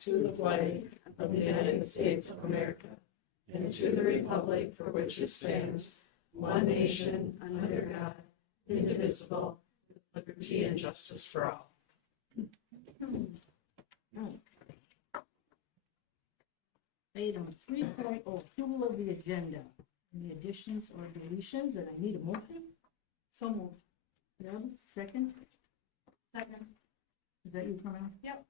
to the flag of the United States of America, and to the republic for which it stands, one nation, under God, indivisible, with liberty and justice for all. Item 3.0, approval of the agenda. Any additions or deletions, and I need a motion? So moved. Deb, second? Second. Is that you, Carmel? Yep.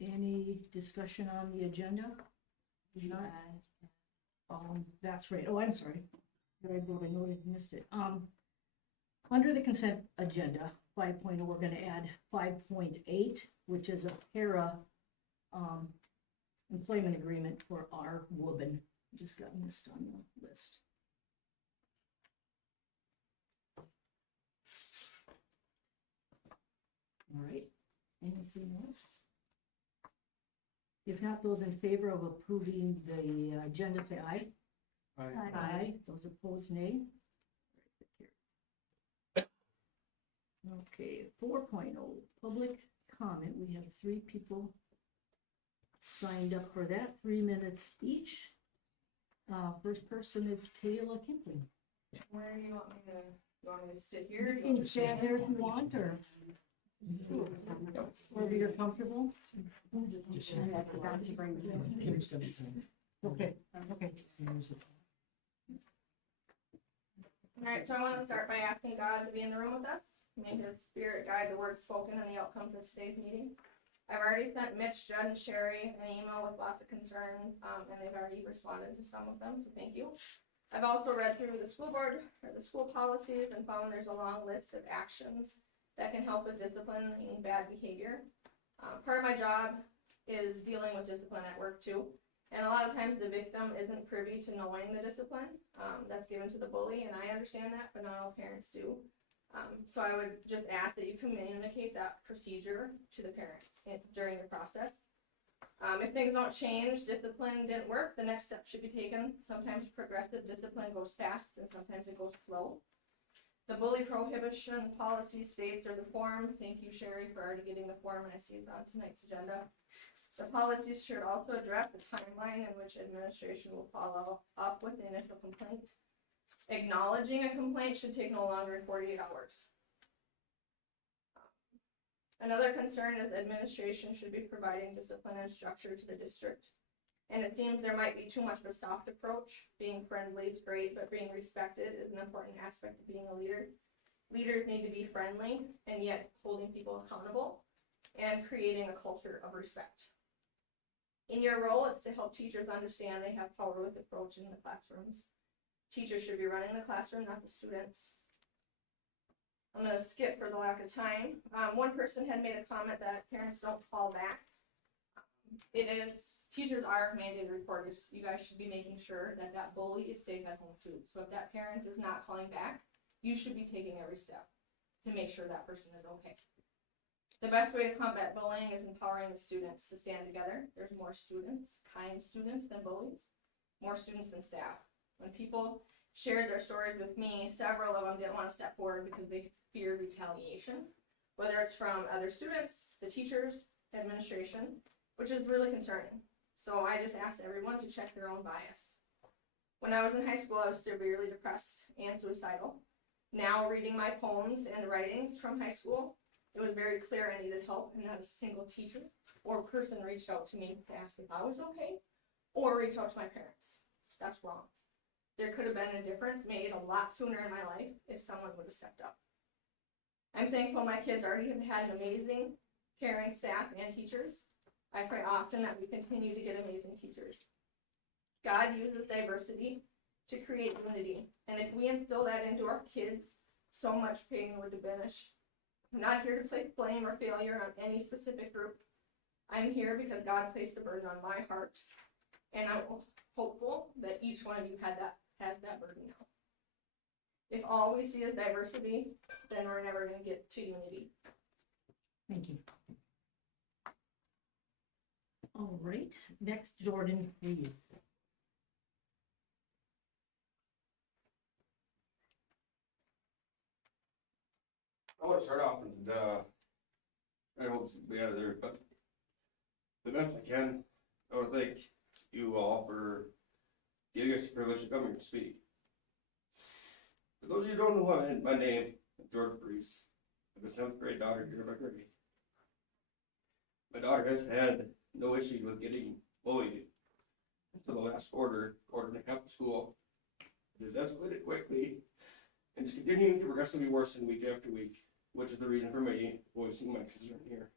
Any discussion on the agenda? Not. That's right. Oh, I'm sorry. Very good. I know I missed it. Under the consent agenda, 5.0, we're gonna add 5.8, which is a para, employment agreement for R. Woban. Just got missed on the list. All right, anything else? If not, those in favor of approving the agenda, say aye. Aye. Those opposed, nay. Okay, 4.0, public comment. We have 3 people signed up for that, 3 minutes each. First person is Kayla Kipling. Where do you want me to sit here? You can stand there if you want, or wherever you're comfortable. Okay, okay. All right, so I want to start by asking God to be in the room with us. May His Spirit guide the words spoken and the outcomes of today's meeting. I've already sent Mitch, Judd, and Sherry an email with lots of concerns, and they've already responded to some of them, so thank you. I've also read through the school board, or the school policies, and found there's a long list of actions that can help with disciplining bad behavior. Part of my job is dealing with discipline at work too, and a lot of times the victim isn't privy to knowing the discipline that's given to the bully, and I understand that, but not all parents do. So I would just ask that you communicate that procedure to the parents during the process. If things don't change, discipline didn't work, the next step should be taken. Sometimes progressive discipline goes fast and sometimes it goes slow. The bully prohibition policy states there's a form. Thank you, Sherry, for already getting the form, and I see it's on tonight's agenda. The policies should also address the timeline in which administration will follow up with the initial complaint. Acknowledging a complaint should take no longer than 48 hours. Another concern is administration should be providing discipline and structure to the district. And it seems there might be too much of a soft approach. Being friendly is great, but being respected is an important aspect of being a leader. Leaders need to be friendly and yet holding people accountable and creating a culture of respect. In your role, it's to help teachers understand they have power with approach in the classrooms. Teachers should be running the classroom, not the students. I'm going to skip for the lack of time. One person had made a comment that parents don't call back. Teachers are mandated reporters. You guys should be making sure that that bully is safe at home too. So if that parent is not calling back, you should be taking every step to make sure that person is okay. The best way to combat bullying is empowering the students to stand together. There's more students, kind students, than bullies. More students than staff. When people shared their stories with me, several of them didn't want to step forward because they feared retaliation, whether it's from other students, the teachers, administration, which is really concerning. So I just asked everyone to check their own bias. When I was in high school, I was severely depressed and suicidal. Now, reading my poems and writings from high school, it was very clear I needed help, and not a single teacher or person reached out to me to ask if I was okay or reach out to my parents. That's wrong. There could have been a difference made a lot sooner in my life if someone would have stepped up. I'm thankful my kids already have had an amazing, caring staff and teachers. I pray often that we continue to get amazing teachers. God uses diversity to create unity, and if we instill that into our kids, so much pain would diminish. I'm not here to place blame or failure on any specific group. I'm here because God placed the burden on my heart, and I'm hopeful that each one of you has that burden now. If all we see is diversity, then we're never going to get to unity. Thank you. All right, next, Jordan, please. I want to start off with I hope to be out of there, but the best I can, I want to thank you all for giving us the privilege to come here and speak. For those of you who don't know my name, I'm Jordan Brees. I have a 7th grade daughter here by Greggy. My daughter has had no issues with getting bullied until the last quarter and a half of school. It has escalated quickly and is continuing to progressively worsen week after week, which is the reason for me voicing my concern here.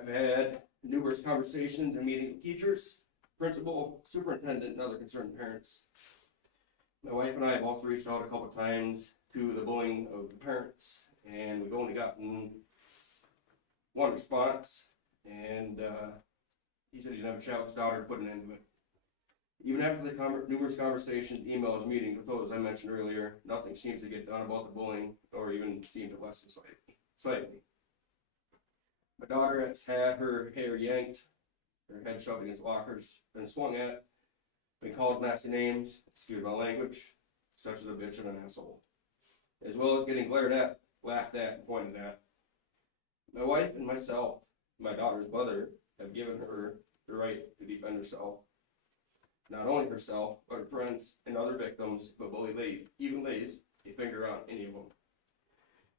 I've had numerous conversations and meetings with teachers, principal, superintendent, and other concerned parents. My wife and I have also reached out a couple times to the bullying of the parents, and we've only gotten one response, and he said he's gonna have a chat with his daughter to put an end to it. Even after the numerous conversations, emails, meetings with those I mentioned earlier, nothing seems to get done about the bullying or even seem to lessen slightly. My daughter has had her hair yanked, her head shoved against lockers, been swung at, been called nasty names, excuse my language, such as a bitch and an asshole, as well as getting glared at, laughed at, and pointed at. My wife and myself, my daughter's mother, have given her the right to defend herself. Not only herself, but her friends and other victims if a bully even lays a finger on any of them.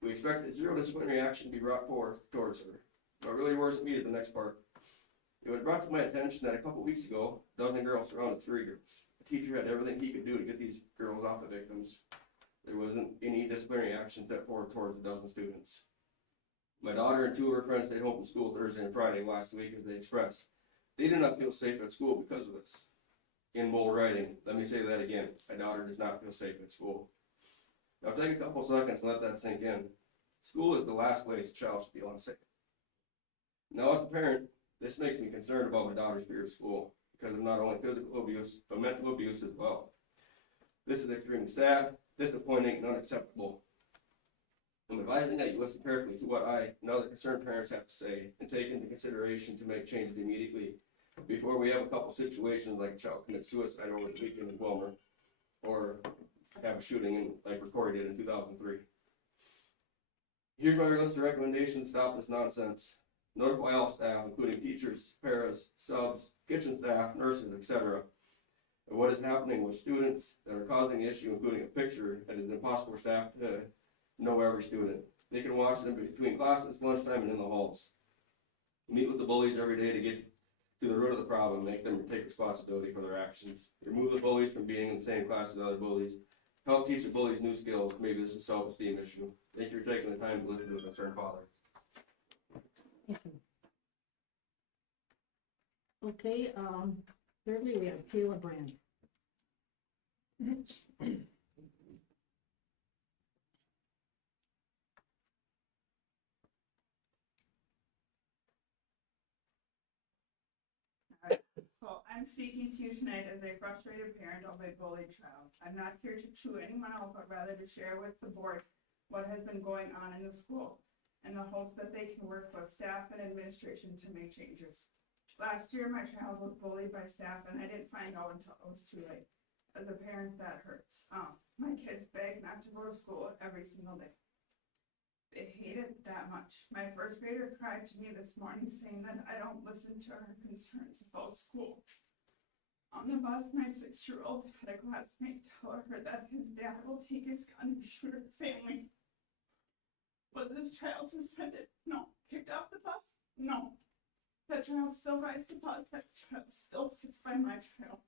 We expect that zero disciplinary action to be brought forth towards her. What really worries me is the next part. It was brought to my attention that a couple weeks ago, a dozen girls surrounded 3 groups. The teacher had everything he could do to get these girls off the victims. There wasn't any disciplinary action set forward towards a dozen students. My daughter and 2 of her friends stayed home from school Thursday and Friday last week, as they expressed. They did not feel safe at school because of this. In bold writing, let me say that again. My daughter does not feel safe at school. Now take a couple seconds and let that sink in. School is the last place a child should feel unsafe. Now as a parent, this makes me concerned about my daughter's fear of school because of not only physical abuse, but mental abuse as well. This is extremely sad, disappointing, and unacceptable. I'm advising that you listen carefully to what I and other concerned parents have to say and take into consideration to make changes immediately before we have a couple situations like a child commits suicide over the weekend in Wilmer or have a shooting like Corey did in 2003. Here's my realistic recommendation to stop this nonsense. Notify all staff, including teachers, paras, subs, kitchen staff, nurses, etc. of what is happening with students that are causing the issue, including a picture that is impossible for staff to know every student. They can watch them between classes, lunchtime, and in the halls. Meet with the bullies every day to get to the root of the problem, make them take responsibility for their actions. Remove the bullies from being in the same class as other bullies. Help teach the bullies new skills. Maybe this is a self-esteem issue. Thank you for taking the time to listen to a concerned father. Thank you. Okay, thirdly, we have Kayla Brand. So I'm speaking to you tonight as a frustrated parent of a bullied child. I'm not here to chew anyone out, but rather to share with the board what has been going on in the school in the hopes that they can work with staff and administration to make changes. Last year, my child was bullied by staff and I didn't find out until it was too late. As a parent, that hurts. My kids begged not to go to school every single day. They hate it that much. My first grader cried to me this morning saying that I don't listen to her concerns about school. On the bus, my 6-year-old had a classmate tell her that his dad will take his gun and shoot her family. Was this child suspended? No. Kicked off the bus? No. That child still rides the bus. That child still sits by my child.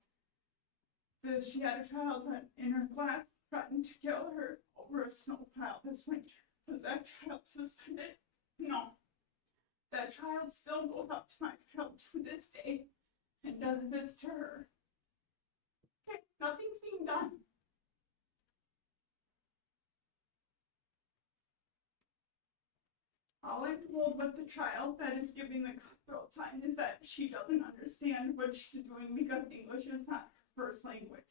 She had a child that in her class threatened to kill her over a snow pile this winter. Was that child suspended? No. That child still goes up to my child to this day and does this to her. Okay, nothing's being done. All I'm told with the child that is giving the cutthroat sign is that she doesn't understand what she's doing because English is not her first language.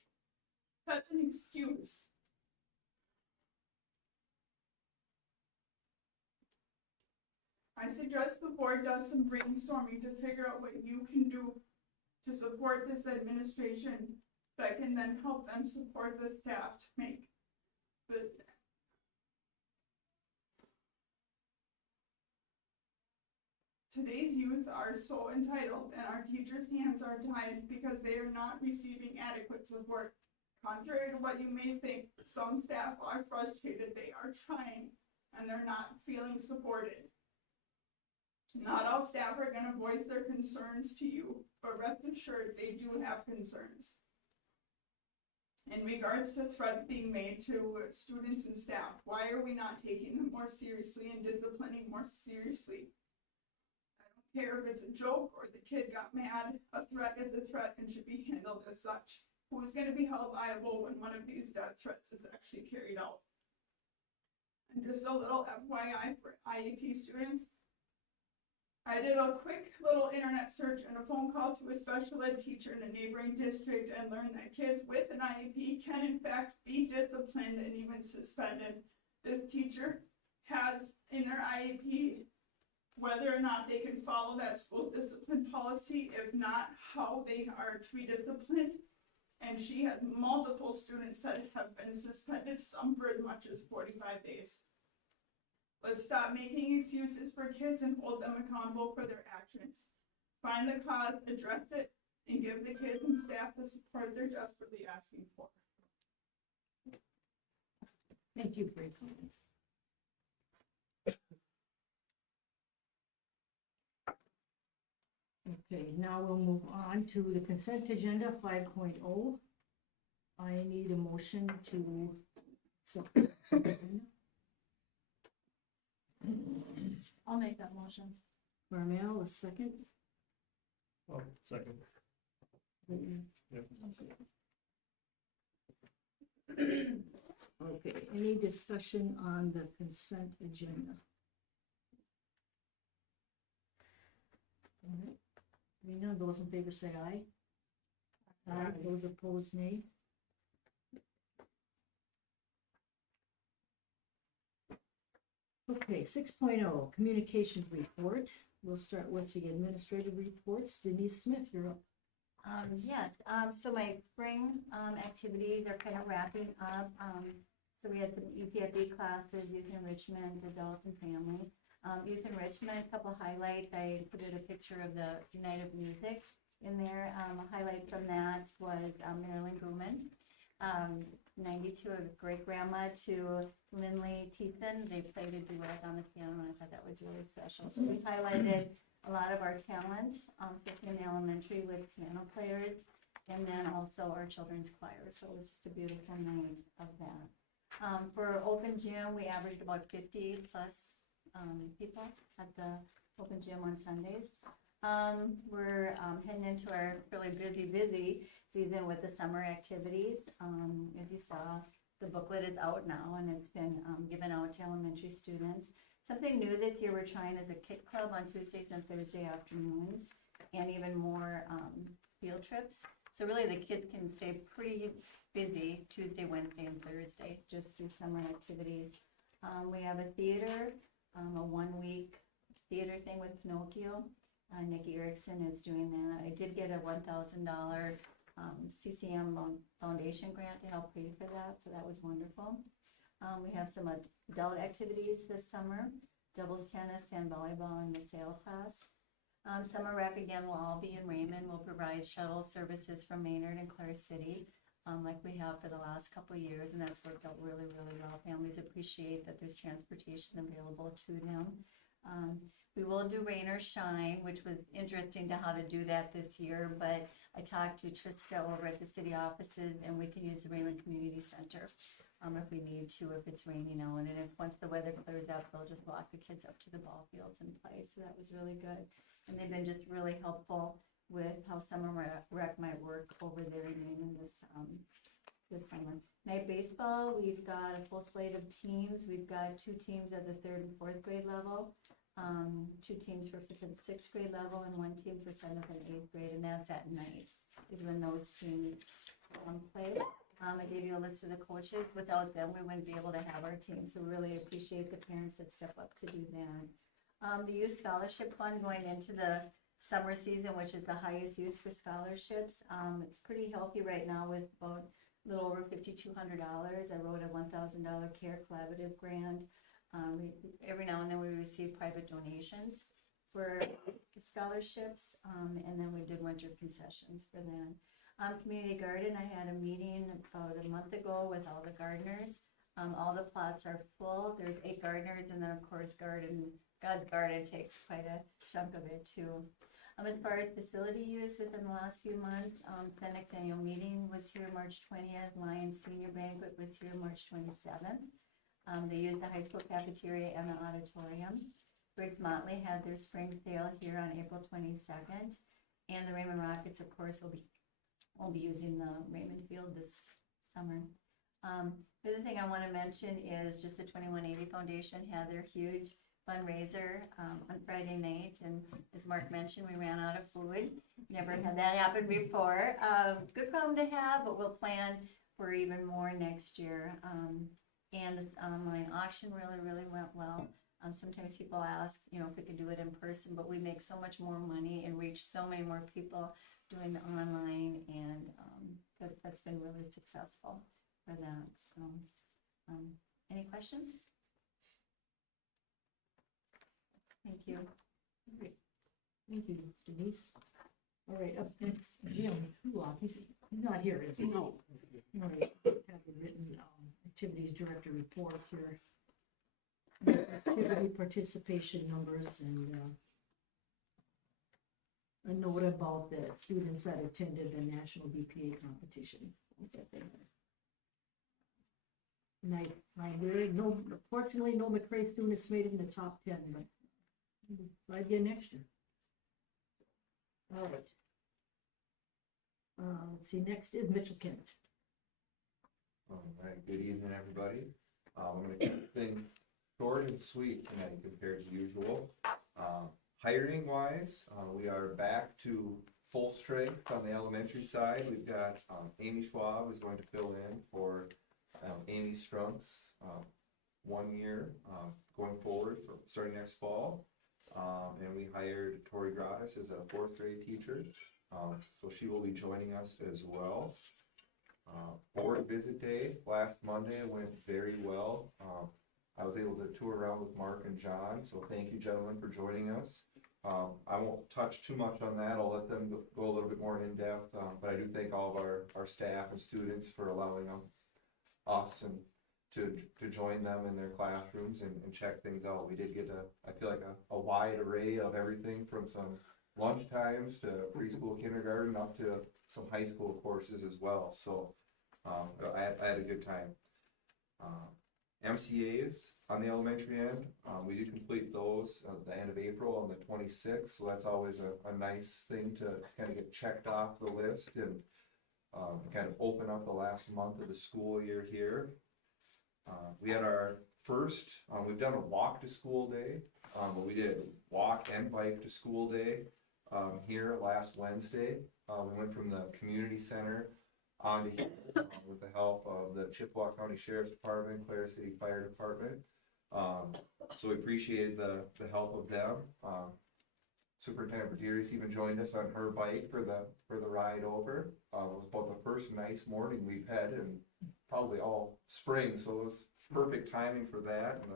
That's an excuse. I suggest the board does some brainstorming to figure out what you can do to support this administration that can then help them support the staff to make the Today's youth are so entitled and our teachers' hands are tied because they are not receiving adequate support. Contrary to what you may think, some staff are frustrated, they are trying, and they're not feeling supported. Not all staff are gonna voice their concerns to you, but rest assured they do have concerns. In regards to threats being made to students and staff, why are we not taking them more seriously and disciplining more seriously? I don't care if it's a joke or the kid got mad, a threat is a threat and should be handled as such. Who's gonna be held liable when one of these death threats is actually carried out? And just a little FYI for IEP students, I did a quick little internet search and a phone call to a special ed teacher in a neighboring district and learned that kids with an IEP can in fact be disciplined and even suspended. This teacher has in their IEP whether or not they can follow that school discipline policy, if not how they are to be disciplined. And she has multiple students that have been suspended, some for as much as 45 days. Let's stop making excuses for kids and hold them accountable for their actions. Find the cause, address it, and give the kids and staff the support they're desperately asking for. Thank you for your comments. Okay, now we'll move on to the consent agenda 5.0. I need a motion to accept the consent agenda. I'll make that motion. Marmel, a second. Oh, second. Yep. Okay, any discussion on the consent agenda? All right. Hearing none, those in favor say aye. Aye. Those opposed, nay. Okay, 6.0, communications report. We'll start with the administrative reports. Denise Smith, you're up. Yes, so my spring activities are kind of wrapping up. So we had some ECFD classes, youth enrichment, adult and family. Youth enrichment, a couple highlights. I included a picture of the United Music in there. A highlight from that was Marilyn Grumman, 92, a great grandma to Lindley Thiessen. They played a duet on the piano, and I thought that was really special. So we highlighted a lot of our talent, especially in elementary with piano players, and then also our children's choir. So it was just a beautiful night of that. For open gym, we averaged about 50 plus people at the open gym on Sundays. We're heading into our really busy season with the summer activities. As you saw, the booklet is out now and it's been given out to elementary students. Something new this year we're trying is a kit club on Tuesdays and Thursday afternoons, and even more field trips. So really the kids can stay pretty busy Tuesday, Wednesday, and Thursday just through summer activities. We have a theater, a 1-week theater thing with Pinocchio. Nikki Erickson is doing that. I did get a $1,000 CCM Foundation grant to help pay for that, so that was wonderful. We have some adult activities this summer, doubles tennis and volleyball in the sail class. Summer rec again will all be in Raymond. We'll provide shuttle services from Maynard and Clare City, like we have for the last couple of years, and that's worked out really well. Families appreciate that there's transportation available to them. We will do rain or shine, which was interesting to how to do that this year, but I talked to Trista over at the city offices, and we can use the Raymond Community Center if we need to, if it's raining out. And if once the weather clears up, they'll just walk the kids up to the ball fields and play. So that was really good. And they've been just really helpful with how summer rec might work over there in Raymond this summer. Night baseball, we've got a full slate of teams. We've got 2 teams at the 3rd and 4th grade level, 2 teams for 5th and 6th grade level, and 1 team for 7th and 8th grade, and that's at night is when those teams play. I gave you a list of the coaches. Without them, we wouldn't be able to have our team, so really appreciate the parents that step up to do that. The Youth Scholarship Fund going into the summer season, which is the highest use for scholarships. It's pretty healthy right now with about a little over $5,200. I wrote a $1,000 CARE collaborative grant. Every now and then we receive private donations for scholarships, and then we did winter concessions for that. Community garden, I had a meeting about a month ago with all the gardeners. All the plots are full. There's 8 gardeners, and then of course God's garden takes quite a chunk of it too. As far as facility use within the last few months, Senex annual meeting was here March 20th. Lions Senior Banquet was here March 27th. They used the high school cafeteria and the auditorium. Briggs Motley had their spring sale here on April 22nd. And the Raymond Rockets, of course, will be using the Raymond Field this summer. The other thing I want to mention is just the 2180 Foundation had their huge fundraiser on Friday night, and as Mark mentioned, we ran out of food. Never had that happen before. Good problem to have, but we'll plan for even more next year. And this online auction really went well. Sometimes people ask, if we could do it in person, but we make so much more money and reach so many more people doing the online, and that's been really successful for that. So, any questions? Thank you. Great. Thank you, Denise. All right, up next, Jim Trulock. He's not here, is he? No. All right, have the written activities director report here. Activity participation numbers and a note about the students that attended the national BPA competition. Nice time there. Fortunately, no McRae students made it in the top 10, but try again next year. All right. Let's see, next is Mitchell Kent. All right, good evening, everybody. I'm going to keep things short and sweet tonight compared to usual. Hiring wise, we are back to full strength on the elementary side. We've got Amy Schwab is going to fill in for Amy Strunk's 1 year going forward for starting next fall. And we hired Tori Gratis as a 4th grade teacher. So she will be joining us as well. Board visit day last Monday went very well. I was able to tour around with Mark and John, so thank you, gentlemen, for joining us. I won't touch too much on that. I'll let them go a little bit more in depth, but I do thank all of our staff and students for allowing us and to join them in their classrooms and check things out. We did get I feel like a wide array of everything from some lunch times to preschool, kindergarten, up to some high school courses as well. So I had a good time. MCAs on the elementary end, we did complete those at the end of April on the 26th, so that's always a nice thing to kind of get checked off the list and kind of open up the last month of the school year here. We had our first, we've done a walk to school day, but we did walk and bike to school day here last Wednesday. We went from the community center on to here with the help of the Chippewa County Sheriff's Department, Clare City Fire Department. So we appreciated the help of them. Superintendent Bertieres even joined us on her bike for the ride over. It was about the first nice morning we've had in probably all spring, so it was perfect timing for that, and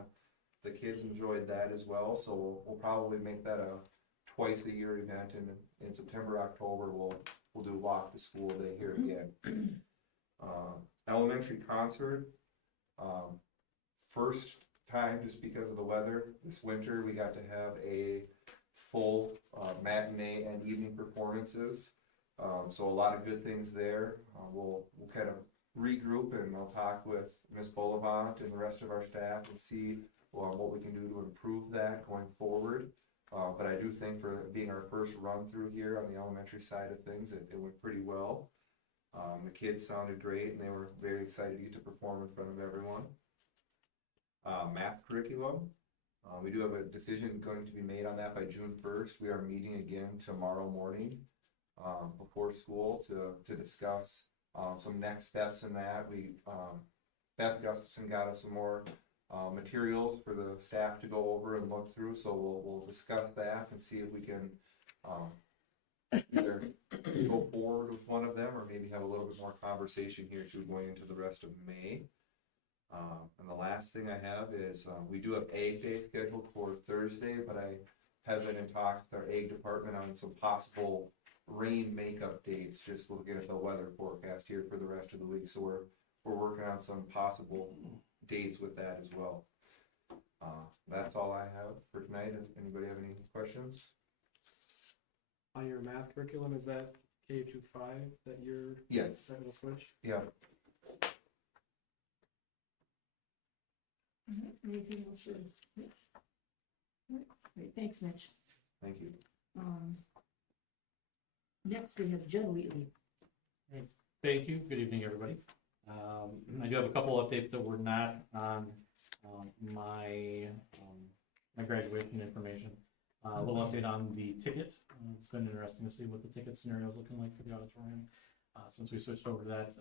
the kids enjoyed that as well. So we'll probably make that a twice a year event, and in September, October we'll do walk to school day here again. Elementary concert, first time just because of the weather this winter we got to have a full matinee and evening performances, so a lot of good things there. We'll kind of regroup, and I'll talk with Ms. Bollivant and the rest of our staff and see what we can do to improve that going forward. But I do think for being our first run through here on the elementary side of things, it went pretty well. The kids sounded great, and they were very excited to get to perform in front of everyone. Math curriculum. We do have a decision going to be made on that by June 1st. We are meeting again tomorrow morning before school to discuss some next steps in that. Beth Gustafson got us some more materials for the staff to go over and look through, so we'll discuss that and see if we can either go forward with one of them or maybe have a little bit more conversation here too going into the rest of May. And the last thing I have is we do have Ag Day scheduled for Thursday, but I have been in talks with our ag department on some possible rain makeup dates, just looking at the weather forecast here for the rest of the week, so we're working on some possible dates with that as well. That's all I have for tonight. Does anybody have any questions? On your math curriculum, is that K-5 that you're, Yes. that will switch? Yeah. Anything else? Great, thanks, Mitch. Thank you. Next, we have Jen Wheatley. Thank you. Good evening, everybody. I do have a couple updates that were not on my graduation information. A little update on the ticket. It's been interesting to see what the ticket scenario is looking like for the auditorium. Since we switched over to that,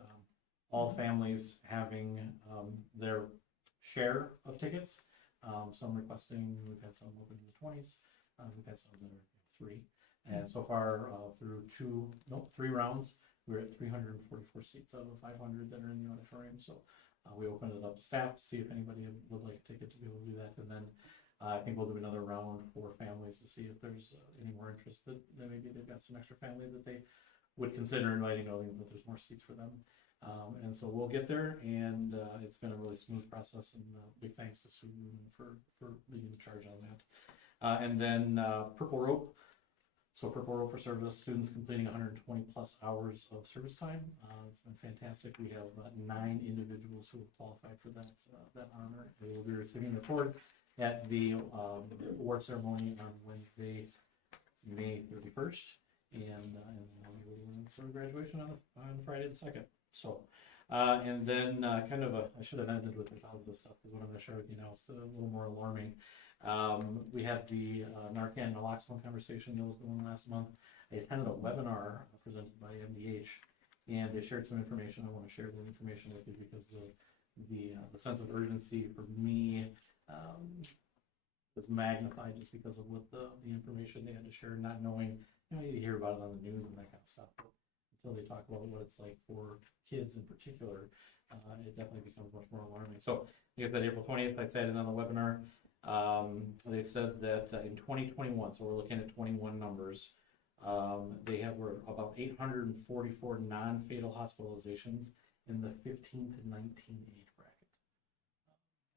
all families having their share of tickets. Some requesting, we've had some open in the 20s. We've had some that are 3. And so far, through 3 rounds, we're at 344 seats out of the 500 that are in the auditorium. So we opened it up to staff to see if anybody would like a ticket to be able to do that. And then I think we'll do another round for families to see if there's any more interest that maybe they've got some extra family that they would consider inviting, knowing that there's more seats for them. And so we'll get there, and it's been a really smooth process, and big thanks to Sue for leading the charge on that. And then Purple Rope. So Purple Rope for Service, students completing 120 plus hours of service time. It's been fantastic. We have 9 individuals who have qualified for that honor. They will be receiving the award at the award ceremony on Wednesday, May 31st, and we'll for graduation on Friday the 2nd. So, and then kind of I should have ended with the positive stuff, because what I'm going to share with you now is a little more alarming. We had the Narcan naloxone conversation that was going last month. I attended a webinar presented by MDH, and they shared some information. I want to share the information with you because the sense of urgency for me was magnified just because of what the information they had to share, not knowing, you hear about it on the news and that kind of stuff, but until they talk about what it's like for kids in particular, it definitely becomes much more alarming. So, like I said, April 20th, I sat in on the webinar. They said that in 2021, so we're looking at 21 numbers, were about 844 non-fatal hospitalizations in the 15 to 19 age bracket.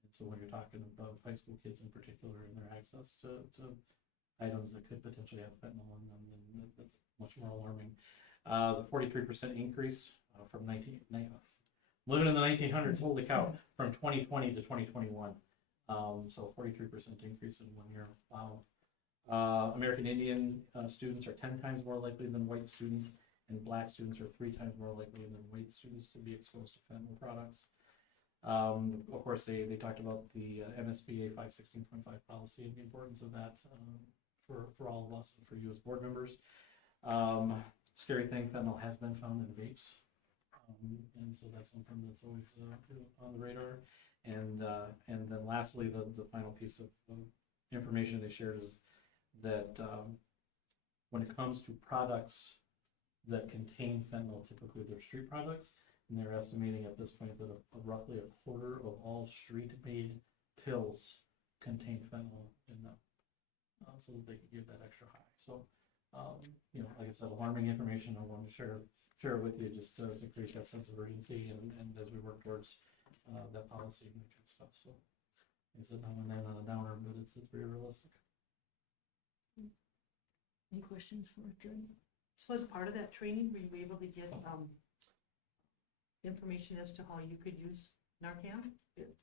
And so when you're talking about high school kids in particular and their access to items that could potentially have fentanyl in them, then that's much more alarming. It was a 43% increase from living in the 1900s, holy cow, from 2020 to 2021. So 43% increase in 1 year. Wow. American Indian students are 10 times more likely than white students, and black students are 3 times more likely than white students to be exposed to fentanyl products. Of course, they talked about the MSBA 516.5 policy and the importance of that for all of us and for you as board members. Scary thing, fentanyl has been found in vapes. And so that's something that's always on the radar. And then lastly, the final piece of information they shared is that when it comes to products that contain fentanyl, typically they're street products, and they're estimating at this point that roughly a quarter of all street-made pills contain fentanyl in them, so that they could give that extra high. So, like I said, alarming information. I wanted to share it with you just to create that sense of urgency, and as we work towards that policy and that kind of stuff. So, like I said, I'm going to end on a downer, but it's very realistic. Any questions for Jordan? So as part of that training, were you able to get information as to how you could use Narcan?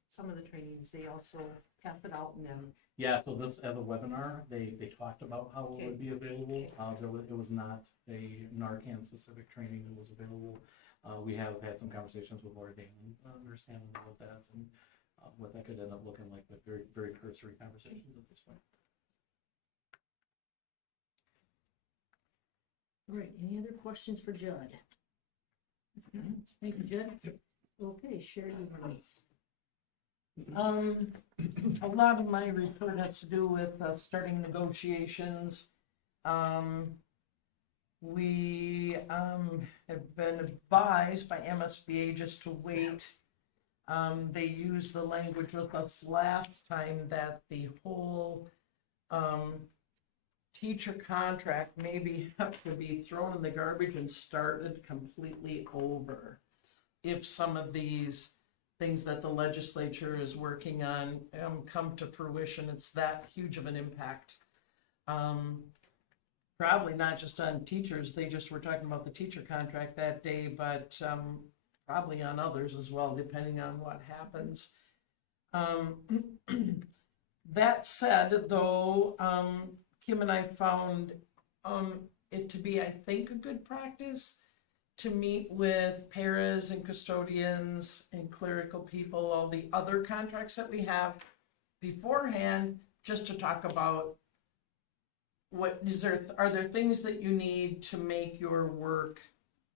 Some of the trainings, they also pass it out and then. Yeah, so this as a webinar, they talked about how it would be available. It was not a Narcan specific training that was available. We have had some conversations with Laura Damon, understanding about that and what that could end up looking like, but very, very cursory conversations at this point. All right, any other questions for Judd? Thank you, Judd. Okay, Sherry, you released. A lot of my report has to do with starting negotiations. We have been advised by MSBA just to wait. They used the language with us last time that the whole teacher contract maybe have to be thrown in the garbage and started completely over if some of these things that the legislature is working on come to fruition. It's that huge of an impact. Probably not just on teachers, they just were talking about the teacher contract that day, but probably on others as well, depending on what happens. That said, though, Kim and I found it to be, I think, a good practice to meet with paras and custodians and clerical people, all the other contracts that we have beforehand, just to talk about are there things that you need to make your work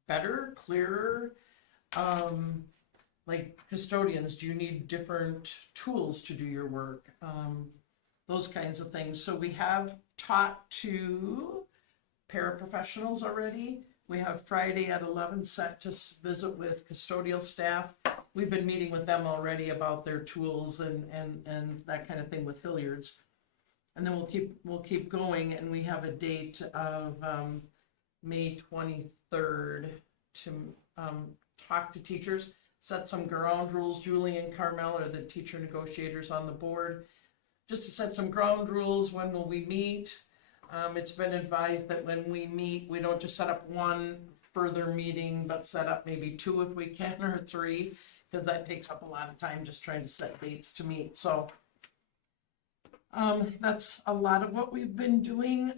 better, clearer? Like custodians, do you need different tools to do your work? Those kinds of things. So we have taught to paraprofessionals already. We have Friday at 11 set to visit with custodial staff. We've been meeting with them already about their tools and that kind of thing with Hilliard's. And then we'll keep going, and we have a date of May 23rd to talk to teachers, set some ground rules. Julie and Carmel are the teacher negotiators on the board. Just to set some ground rules. When will we meet? It's been advised that when we meet, we don't just set up one further meeting, but set up maybe 2 if we can, or 3, because that takes up a lot of time just trying to set dates to meet. So that's a lot of what we've been doing.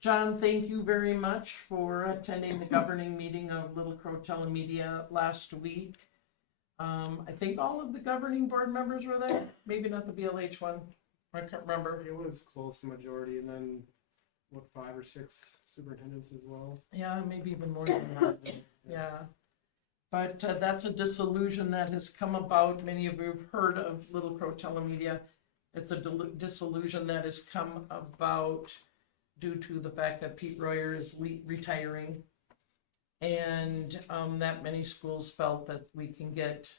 John, thank you very much for attending the governing meeting of Little Crow Telemedia last week. I think all of the governing board members were there, maybe not the BLH one. I can't remember. It was close to majority, and then, 5 or 6 superintendents as well? Yeah, maybe even more than that. Yeah. But that's a disillusion that has come about. Many of you have heard of Little Crow Telemedia. It's a disillusion that has come about due to the fact that Pete Royer is retiring, and that many schools felt that we can get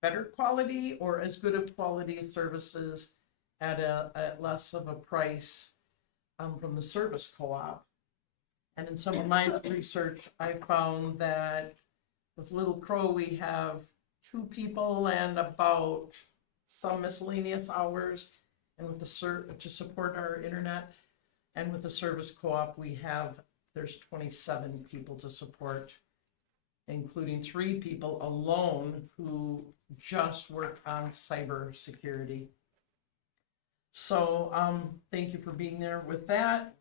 better quality or as good of quality services at less of a price from the service co-op. And in some of my research, I found that with Little Crow, we have 2 people and about some miscellaneous hours, and with the to support our internet, and with the service co-op, there's 27 people to support, including 3 people alone who just work on cyber security. So thank you for being there with that.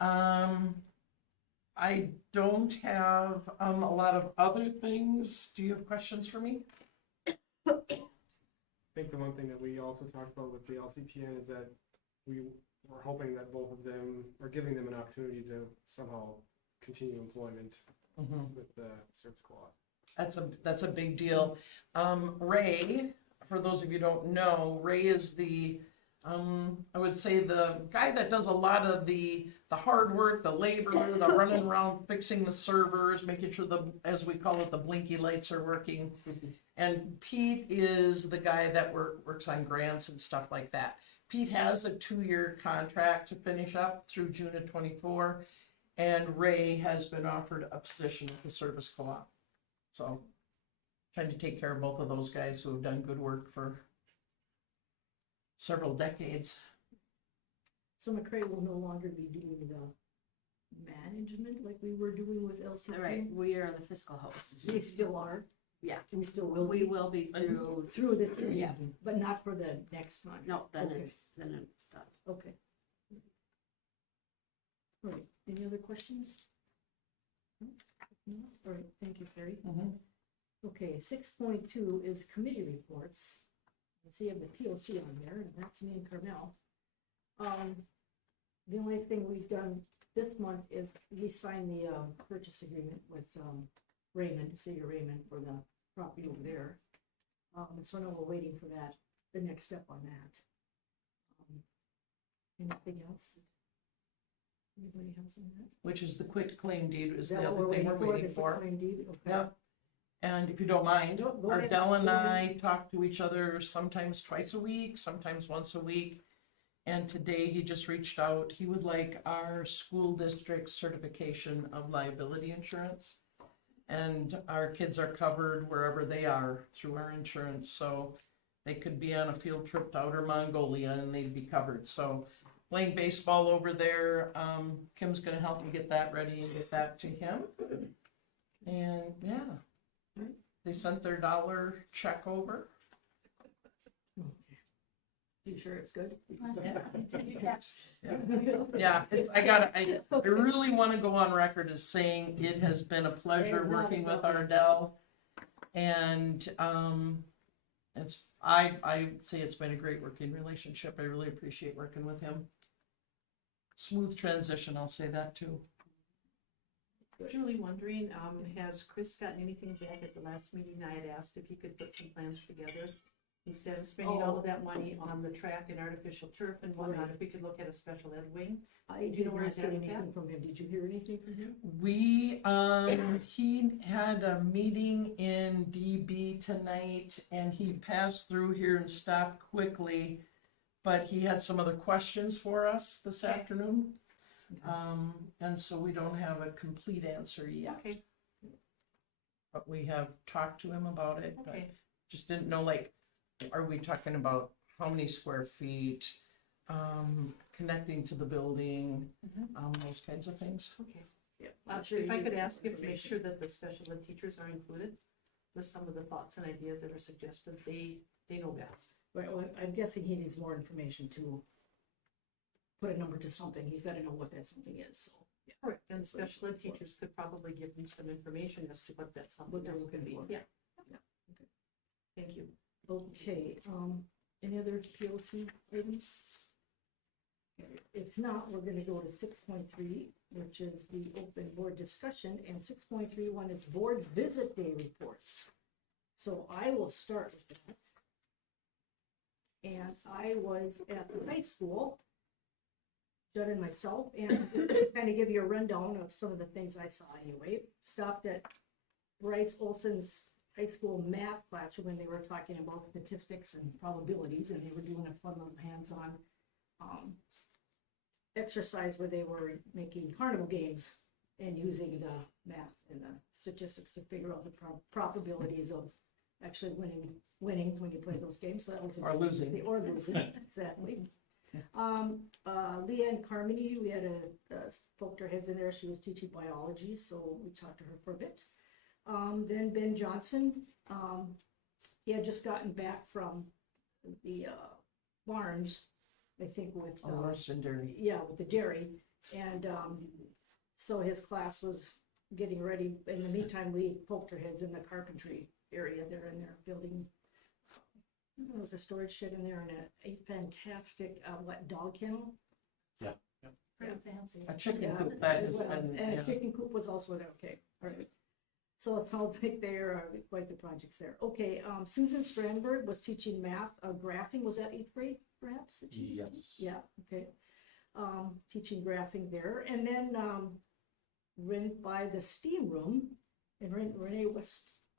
I don't have a lot of other things. Do you have questions for me? I think the one thing that we also talked about with the LCTN is that we were hoping that both of them, or giving them an opportunity to somehow continue employment with the service co-op. That's a big deal. Ray, for those of you who don't know, Ray is the I would say the guy that does a lot of the hard work, the labor, the running around fixing the servers, making sure as we call it, the blinky lights are working. And Pete is the guy that works on grants and stuff like that. Pete has a 2-year contract to finish up through June of 24, and Ray has been offered a position with the service co-op. So trying to take care of both of those guys who have done good work for several decades. So McCray will no longer be doing the management like we were doing with LCT? All right, we are the fiscal hosts. We still are? Yeah. We still will We be? will be Through the, Yeah. but not for the next one? no, then Okay. it's done. Okay. All right, any other questions? No? All right, thank you, Sherry. Okay, 6.2 is committee reports. Let's see, you have the POC on there, and that's me and Carmel. The only thing we've done this month is we signed the purchase agreement with Raymond, City of Raymond, for the property over there. And so now we're waiting for that, the next step on that. Anything else? Anybody has on that? Which is the quit claim deed is Is that the what other thing we're the waiting for. claim deed? Okay. Yeah. And if you don't mind, No, go ahead. Ardell and Go I ahead. talk to each other sometimes twice a week, sometimes once a week. And today he just reached out, he would like our school district certification of liability insurance. And our kids are covered wherever they are through our insurance, so they could be on a field trip to Outer Mongolia and they'd be covered, so. Playing baseball over there, Kim's gonna help me get that ready and get that to him. And, yeah, they sent their $1 check over. You sure it's good? Yeah, I really wanna go on record as saying it has been a pleasure working with Ardell. And, I say it's been a great working relationship. I really appreciate working with him. Smooth transition, I'll say that too. Julie, wondering, has Chris gotten anything back at the last meeting? I had asked if he could put some plans together. Instead of spending all of that money on the track and artificial turf and whatnot, if we could look at a special ed wing. I Do you know didn't where get he's at with anything that? from him. Did you hear anything from him? We, he had a meeting in DB tonight and he passed through here and stopped quickly. But he had some other questions for us this afternoon. And so we don't have a complete answer yet. Okay, But we have talked to him about it, but okay. just didn't know, like, are we talking about how many square feet? Connecting to the building, those kinds of things. Okay. Yeah, I'm sure if I you could get ask him to make information. sure that the special ed teachers are included with some of the thoughts and ideas that are suggested, they know best. Right, well, I'm guessing he needs more information to put a number to something. He's gotta know what that something is, so. Yeah. Correct, and the special ed teachers could probably give him some information as to what that something What they're else looking could be. for. Yeah. Yeah, okay. Thank you. Okay, any other POC items? If not, we're gonna go to 6.3, which is the open board discussion, and 6.31 is board visit day reports. So I will start with that. And I was at the high school, Judd and myself, and kind of give you a rundown of some of the things I saw anyway. Stopped at Bryce Olson's high school math classroom and they were talking about statistics and probabilities, and they were doing a fun little hands-on exercise where they were making carnival games and using the math and the statistics to figure out the probabilities of actually winning when you play those games. So that was Or losing. Or losing, exactly. Leanne Carmody, we had poked her heads in there. She was teaching biology, so we talked to her for a bit. Then Ben Johnson, he had just gotten back from the barns, I think with Larson Dairy. yeah, with the dairy, and so his class was getting ready. In the meantime, we poked our heads in the carpentry area. They're in there building. There was a storage shed in there and a fantastic dog kennel. Pretty fancy. A chicken Yeah, coop that has well, been, and yeah. a chicken coop was also there. Okay, all right. So it sounds like there are quite the projects there. Okay, Susan Strandberg was teaching math, graphing. Was that 8th grade, perhaps? that she was teaching? Yes. Yeah. Okay. Teaching graphing there, and then went by the steam room, and Renee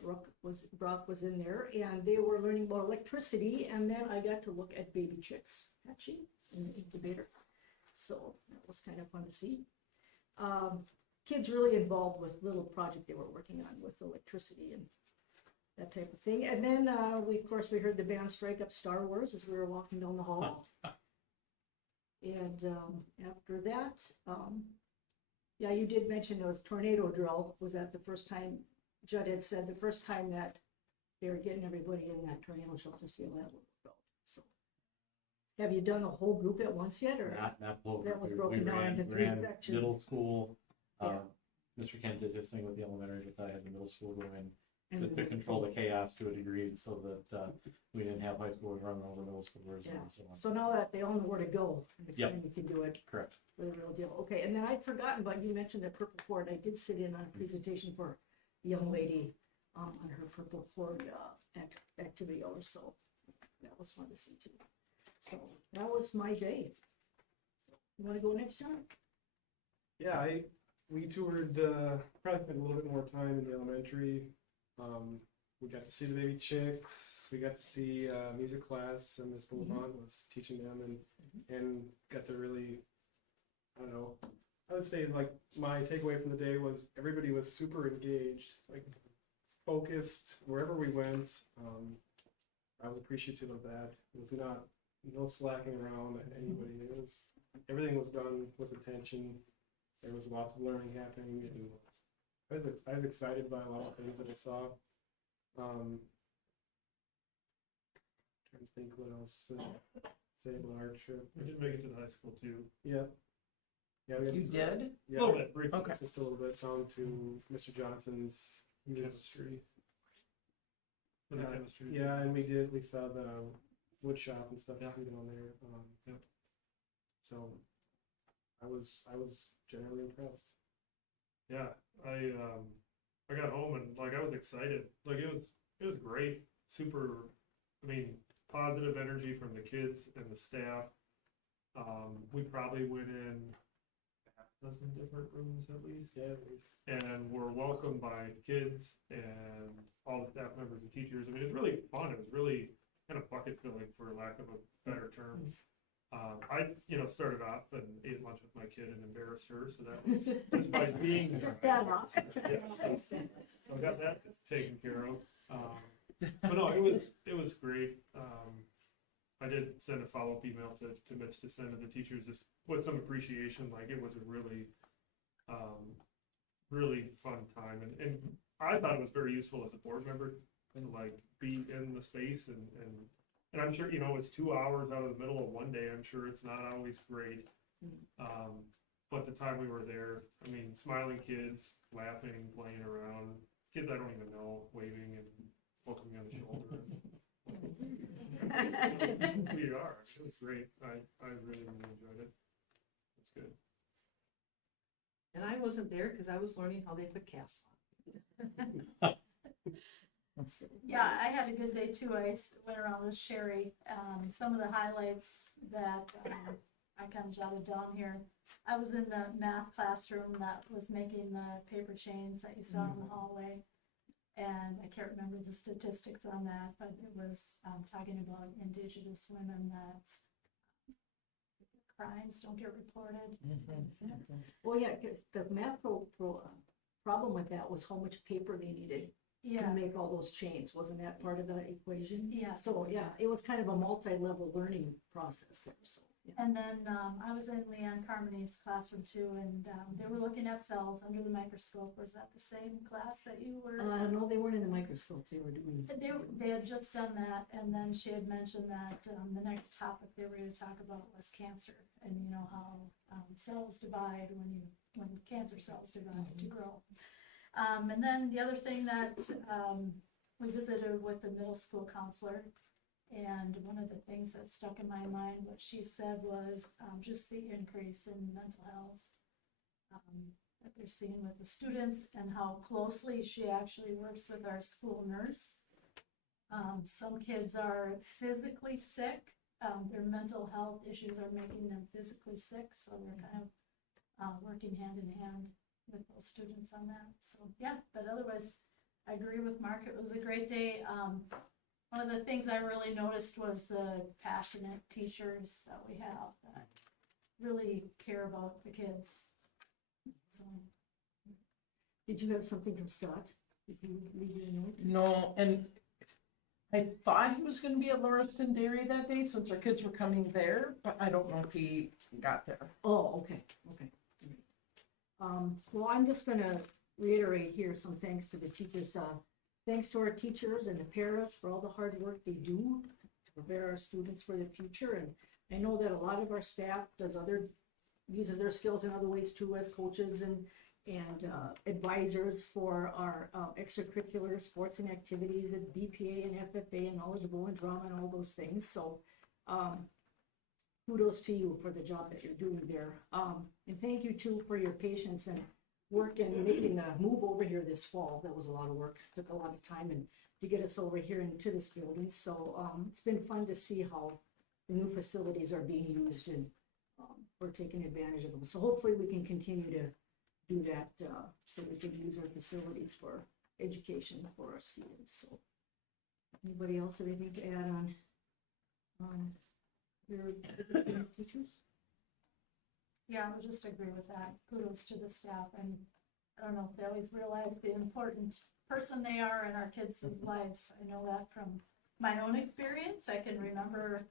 Brock was in there, and they were learning about electricity, and then I got to look at baby chicks hatching in the incubator. So that was kind of fun to see. Kids really involved with little project they were working on with electricity and that type of thing. And then we heard the band strike up Star Wars as we were walking down the hall. And after that, yeah, you did mention it was tornado drill. Was that the first time? Judd had said the first time that they were getting everybody in that tornado shelter, see how that worked out. So, have you done the whole group at once yet, or? Not full. That was We broken down ran- into 3 ran sections. Middle school, Yeah. Mr. Kent did his thing with the elementary, but I had the middle school go in, And just to then- control the chaos to a degree, so that, we didn't have high schoolers running over middle schoolers Yeah. and so on. So now that they all know where to go, next Yep. time you can do it Correct. for the real deal. Okay, and then I'd forgotten, but you mentioned the purple cord. I did sit in on a presentation for a young lady on her purple cord activity hours, so that was fun to see too. So that was my day. You want to go next, John? Yeah, we toured, probably spent a little bit more time in the elementary. we got to see the baby chicks, we got to see, music class, and Miss Boulevard was teaching them, and got to really, I don't know, I would say like my takeaway from the day was everybody was super engaged, like focused wherever we went. I was appreciative of that. It was not, no slacking around at anybody. It was, everything was done with attention. There was lots of learning happening, and I was excited by a lot of things that I saw. Trying to think what else say about our trip. We did make it to the high school too. Yeah. Yeah, we You did? Yeah, A little bit, briefly. Okay. just a little bit down to Mr. Johnson's chemistry. For the Yeah, chemistry. yeah, and we saw the wood shop and stuff down there. Yeah. So I was generally impressed. Yeah, I got home and like I was excited. Like it was great. Super, I mean, positive energy from the kids and the staff. We probably went in half a dozen different rooms at least. Yeah, it was, And were welcomed by kids and all the staff members and teachers. I mean, it was really fun. It was really kind of bucket filling, for lack of a better term. I, started off and ate lunch with my kid and embarrassed her, so that was just by being there. That off. Yeah, so I got that taken care of. But no, it was great. I did send a follow-up email to Mitch to send to the teachers just with some appreciation. Like it was a really, really fun time, and I thought it was very useful as a board member to like be in the space and I'm sure it's 2 hours out of the middle of one day. I'm sure it's not always great, but the time we were there, I mean, smiling kids, laughing, playing around, kids I don't even know, waving and poking me on the shoulder. We are. It was great. I really, really enjoyed it. It's good. And I wasn't there because I was learning how they put casts on. Yeah, I had a good day too. Went around with Sherry. Some of the highlights that I kind of jotted down here. I was in the math classroom that was making the paper chains that you saw in the hallway. And I can't remember the statistics on that, but it was talking about Indigenous women that crimes don't get reported. Well, yeah, because the math problem with that was how much paper they needed to Yeah, make all those chains. Wasn't that part of the equation? yeah. So, yeah, it was kind of a multi-level learning process there, so. Yeah. And then I was in Leanne Carmony's classroom too, and they were looking at cells under the microscope. Was that the same class that you were? No, they weren't in the microscope, they were doing. They had just done that, and then she had mentioned that the next topic they were going to talk about was cancer, and how cells divide when cancer cells divide to grow. And then the other thing that we visited with the middle school counselor, and one of the things that stuck in my mind, what she said was just the increase in mental health that they're seeing with the students, and how closely she actually works with our school nurse. Some kids are physically sick. Their mental health issues are making them physically sick, so they're kind of working hand in hand with those students on that. So yeah, but otherwise, I agree with Mark. It was a great day. One of the things I really noticed was the passionate teachers that we have that really care about the kids. So. Did you have something from Scott? Did you leave your note? No, and I thought he was gonna be at Lauriston Dairy that day since our kids were coming there, but I don't know if he got there. Oh, okay. Well, I'm just gonna reiterate here some thanks to the teachers. Thanks to our teachers and the paras for all the hard work they do to prepare our students for the future. And I know that a lot of our staff uses their skills in other ways too, as coaches and advisors for our extracurricular sports and activities at BPA and FFA and knowledgeable and drama and all those things. So kudos to you for the job that you're doing there. And thank you too for your patience and work in making the move over here this fall. That was a lot of work, took a lot of time, and to get us over here into this building. So it's been fun to see how the new facilities are being used, and we're taking advantage of them. So hopefully we can continue to do that so we can use our facilities for education for our students, so. Anybody else have anything to add on your teachers? Yeah, I would just agree with that. Kudos to the staff, and I don't know if they always realize the important person they are in our kids' lives. I know that from my own experience. I can remember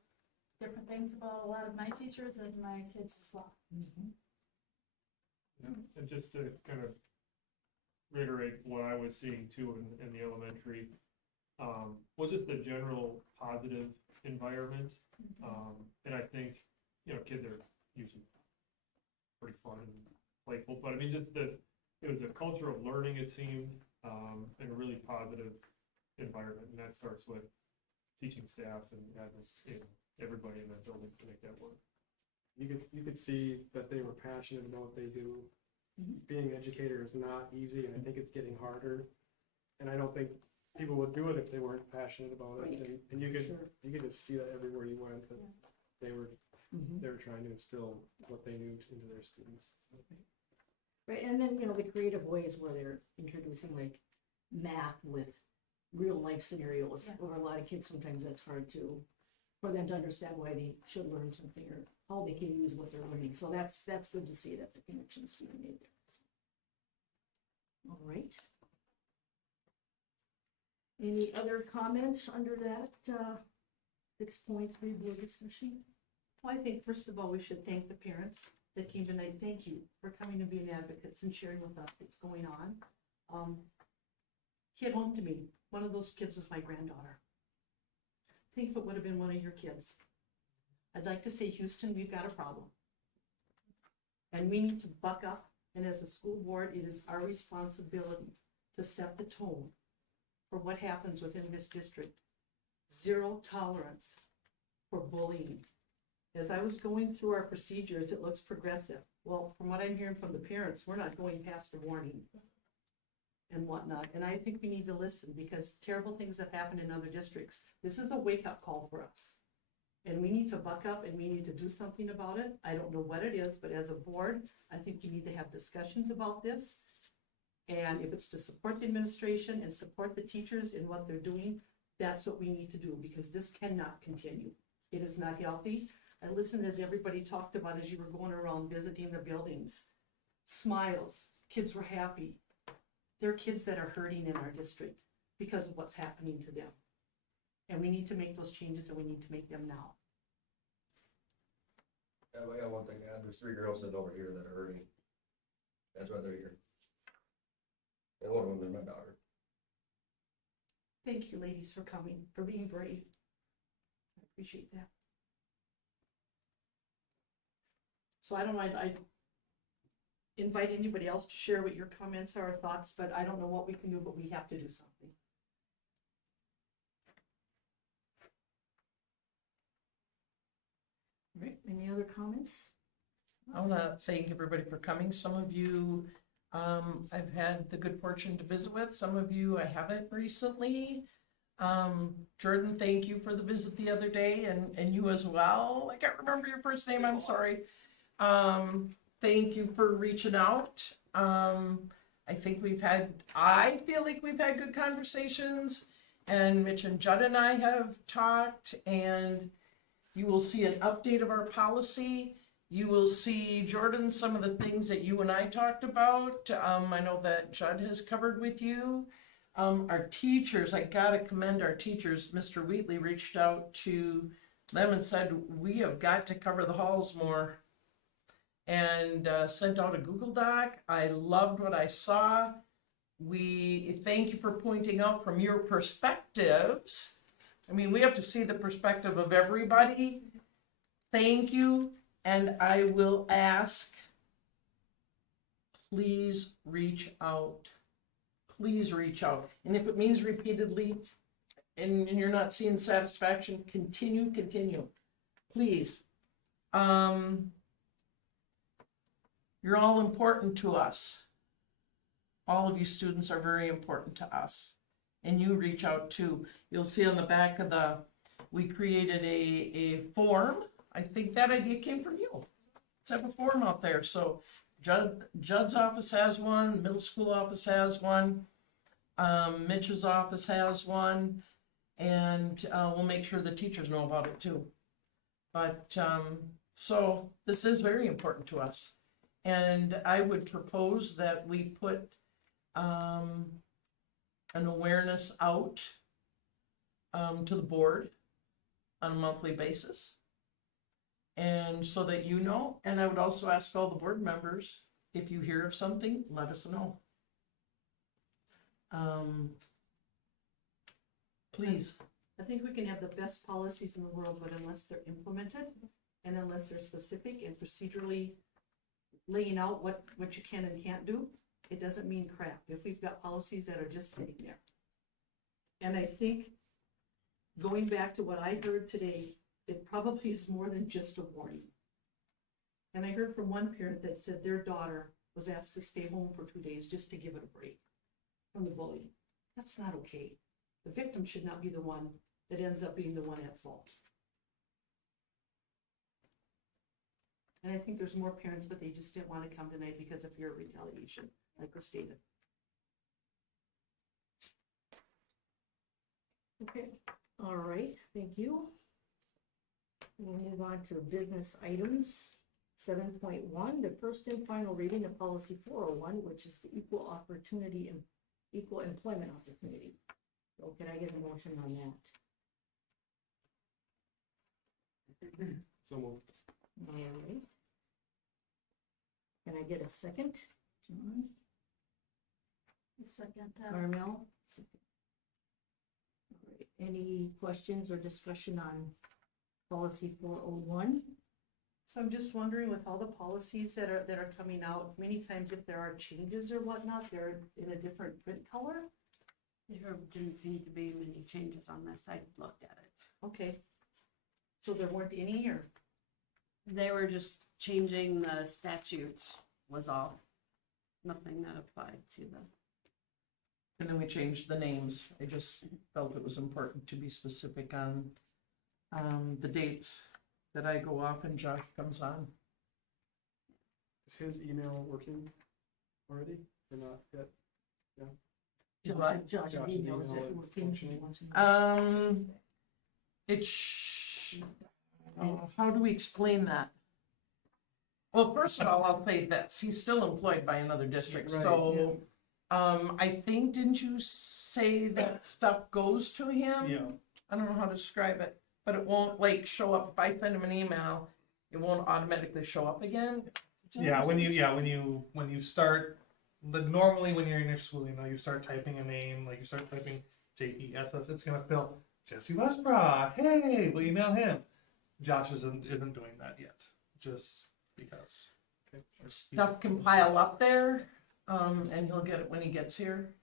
different things about a lot of my teachers and my kids as well. Yeah, and just to kind of reiterate what I was seeing too in the elementary, was just the general positive environment. And I think, you know, kids are usually pretty fun and playful, but I mean, just that it was a culture of learning, it seemed, and a really positive environment. And that starts with teaching staff and you know, everybody in that building to make that work. You could see that they were passionate about what they do. Being an educator is not easy, and I think it's getting harder. And I don't think people would do it if they weren't passionate about it. Right. And you could just see that everywhere you went, that they were trying to instill what they knew into their students. So. Right, and then, you know, the creative ways where they're introducing like math with real life scenarios, or a lot of kids, sometimes that's hard for them to understand why they should learn something or how they can use what they're learning. So that's good to see that the connection's being made there. So. All right. Any other comments under that 6.3 board discussion? Well, I think first of all, we should thank the parents that came tonight. Thank you for coming and being advocates and sharing with us what's going on. Hit home to me. One of those kids was my granddaughter. Think if it would have been one of your kids. I'd like to say, Houston, we've got a problem. And we need to buck up. And as a school board, it is our responsibility to set the tone for what happens within this district. Zero tolerance for bullying. As I was going through our procedures, it looks progressive. Well, from what I'm hearing from the parents, we're not going past a warning and whatnot. And I think we need to listen, because terrible things have happened in other districts. This is a wake-up call for us. And we need to buck up and we need to do something about it. I don't know what it is, but as a board, I think we need to have discussions about this. And if it's to support the administration and support the teachers in what they're doing, that's what we need to do, because this cannot continue. It is not healthy. I listened as everybody talked about as you were going around visiting the buildings. Smiles, kids were happy. There are kids that are hurting in our district because of what's happening to them. And we need to make those changes, and we need to make them now. I got one thing to add. There's 3 girls sitting over here that are hurting. That's why they're here. And one of them is my daughter. Thank you, ladies, for coming, for being brave. I appreciate that. So I don't mind, I invite anybody else to share what your comments are or thoughts, but I don't know what we can do, but we have to do something. All right, any other comments? I want to thank everybody for coming. Some of you I've had the good fortune to visit with. Some of you I haven't recently. Jordan, thank you for the visit the other day, and you as well. I can't remember your first name, I'm sorry. Thank you for reaching out. I feel like we've had good conversations, and Mitch and Judd and I have talked, and you will see an update of our policy. You will see, Jordan, some of the things that you and I talked about. I know that Judd has covered with you. Our teachers, I gotta commend our teachers. Mr. Wheatley reached out to them and said, we have got to cover the halls more. And sent out a Google Doc. I loved what I saw. We thank you for pointing out from your perspectives. I mean, we have to see the perspective of everybody. Thank you. And I will ask, please reach out. Please reach out. And if it means repeatedly and you're not seeing satisfaction, continue. Please. You're all important to us. All of you students are very important to us. And you reach out too. You'll see on the back of we created a form. I think that idea came from you. Let's have a form out there. So Judd's office has one, middle school office has one. Mitch's office has one, and we'll make sure the teachers know about it too. But, so this is very important to us. And I would propose that we put an awareness out to the board on a monthly basis. And so that you know, and I would also ask all the board members, if you hear of something, let us know. Please. I think we can have the best policies in the world, but unless they're implemented and unless they're specific and procedurally laying out what you can and can't do, it doesn't mean crap if we've got policies that are just sitting there. And I think going back to what I heard today, it probably is more than just a warning. And I heard from one parent that said their daughter was asked to stay home for 2 days just to give it a break from the bullying. That's not okay. The victim should not be the one that ends up being the one at fault. And I think there's more parents, but they just didn't want to come tonight because of fear of retaliation, like was stated. Okay, all right, thank you. We'll move on to business items. 7.1, the first and final reading of policy 401, which is the equal opportunity and equal employment opportunity. So can I get a motion on that? So moved. All right. Can I get a second? John? Second, Carmel? Second. All right. Any questions or discussion on policy 401? So I'm just wondering, with all the policies that are coming out, many times if there are changes or whatnot, they're in a different print color? There didn't seem to be many changes on this. I looked at it. Okay. So there weren't any, or? They were just changing the statutes was all. Nothing that applied to the. And then we changed the names. I just felt it was important to be specific on the dates that I go off and Josh comes on. Is his email working already or not yet? Josh's Josh's email is email that is we're finishing functioning. once in a while. How do we explain that? Well, first of all, I'll say this, he's still employed by another district, Right, so, I think, didn't you say that stuff goes to him? Yeah. I don't know how to describe it, but it won't like show up, if I send him an email, it won't automatically show up again? Yeah, when you start, normally when you're in your school, you start typing a name, like you start typing JESS, it's gonna fill Jesse Westbrook. Hey, we'll email him. Josh isn't doing that yet, just because. Okay. Stuff can pile up there, and he'll get it when he gets here.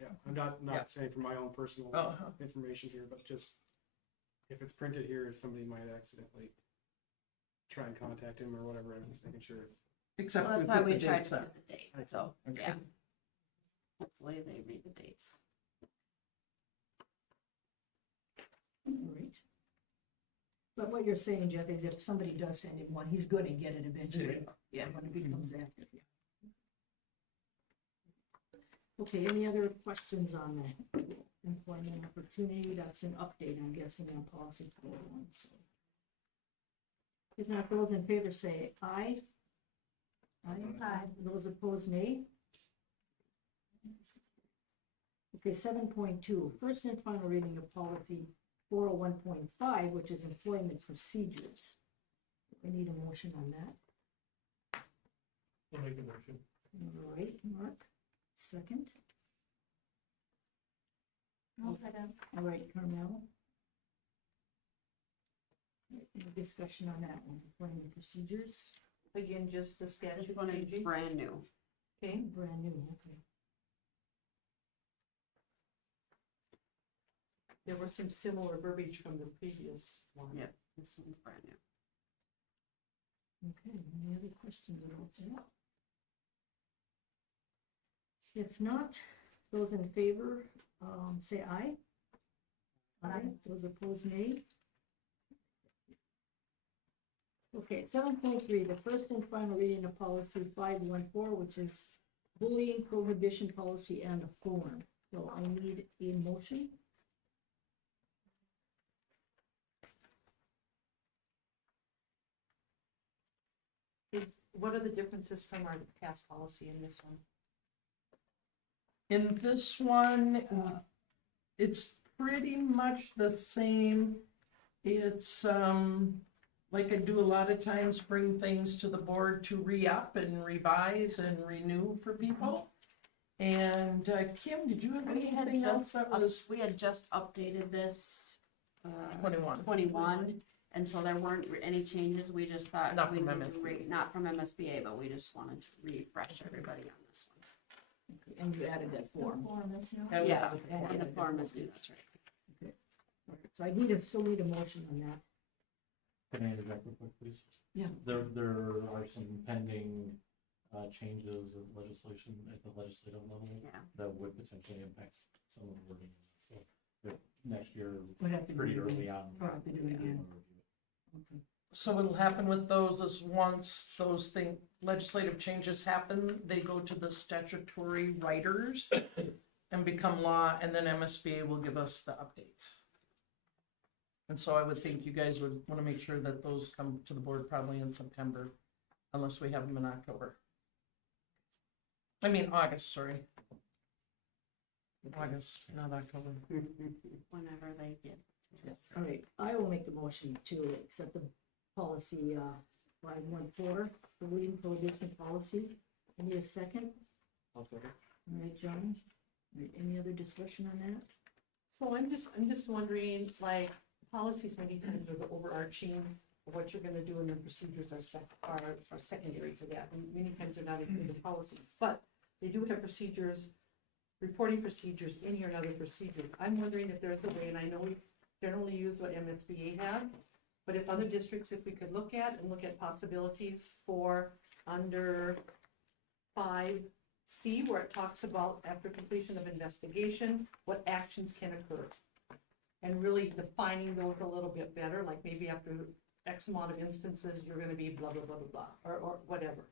Yeah, I'm not Yeah. saying for my own personal Uh-huh. information here, but just if it's printed here, somebody might accidentally try and contact him or whatever. I'm just making sure. Except Well, we that's why put we the tried dates to up. put the dates. So Okay. yeah. Hopefully they read the dates. All right. But what you're saying, Jeff, is if somebody does send him one, he's gonna get it eventually. Yeah, when it becomes active. Yeah. Okay, any other questions on that employment opportunity? That's an update, I'm guessing, on policy 401, so. If not, those in favor say aye. Aye. Those opposed, nay. Okay, 7.2, first and final reading of policy 401.5, which is employment procedures. We need a motion on that. We'll make a motion. All right, Mark, second. I'll second. All right, Carmel. Any discussion on that one, employment procedures? Again, just the This statute one is changing? brand new. Okay, Brand new, okay. there were some similar verbiage from the previous one. Yep, this one's brand new. Okay, any other questions about that? If not, those in favor, say aye. Aye. Those opposed, nay. Okay, 7.3, the first and final reading of policy 514, which is bullying prohibition policy and a form So I need a motion. What are the differences from our past policy in this one? In this one, it's pretty much the same. It's, like I do a lot of times, bring things to the board to re-up and revise and renew for people. And Kim, did you have We had anything else just, that was we had just updated this, 21? 21, and so there weren't any changes, we just thought. Not we from needed to MSBA. Not from MSBA, but we just wanted to refresh everybody on this one. And you added that form. And Yeah, with the and the form is new, that's right. So I still need a motion on that. Can I interject real quick, please? Yeah. There are some pending changes of legislation at the legislative level Yeah. that would potentially impact some of the wording. So if next year, We'd have to do pretty it again. early on. We'll have to do it yeah, again. we'll review it. Okay. So what'll happen with those is once those legislative changes happen, they go to the statutory writers and become law, and then MSBA will give us the updates. And so I would think you guys would want to make sure that those come to the board probably in September, unless we have them in October. I mean, August, sorry. August, not October. Whenever they get to us. All right, I will make the motion to accept the policy 514, the weed prohibition policy. I need a second. I'll second. All right, John. All right, any other discussion on that? So I'm just wondering, like, policies many times are the overarching of what you're gonna do, and the procedures are secondary to that. And many times they're not included in policies, but they do have procedures, reporting procedures in here and other procedures. I'm wondering if there's a way, and I know we generally use what MSBA has, but if other districts, if we could look at possibilities for under 5C, where it talks about after completion of investigation, what actions can occur. And really defining those a little bit better, like maybe after X amount of instances, you're gonna be blah, blah, blah, blah, blah, or whatever.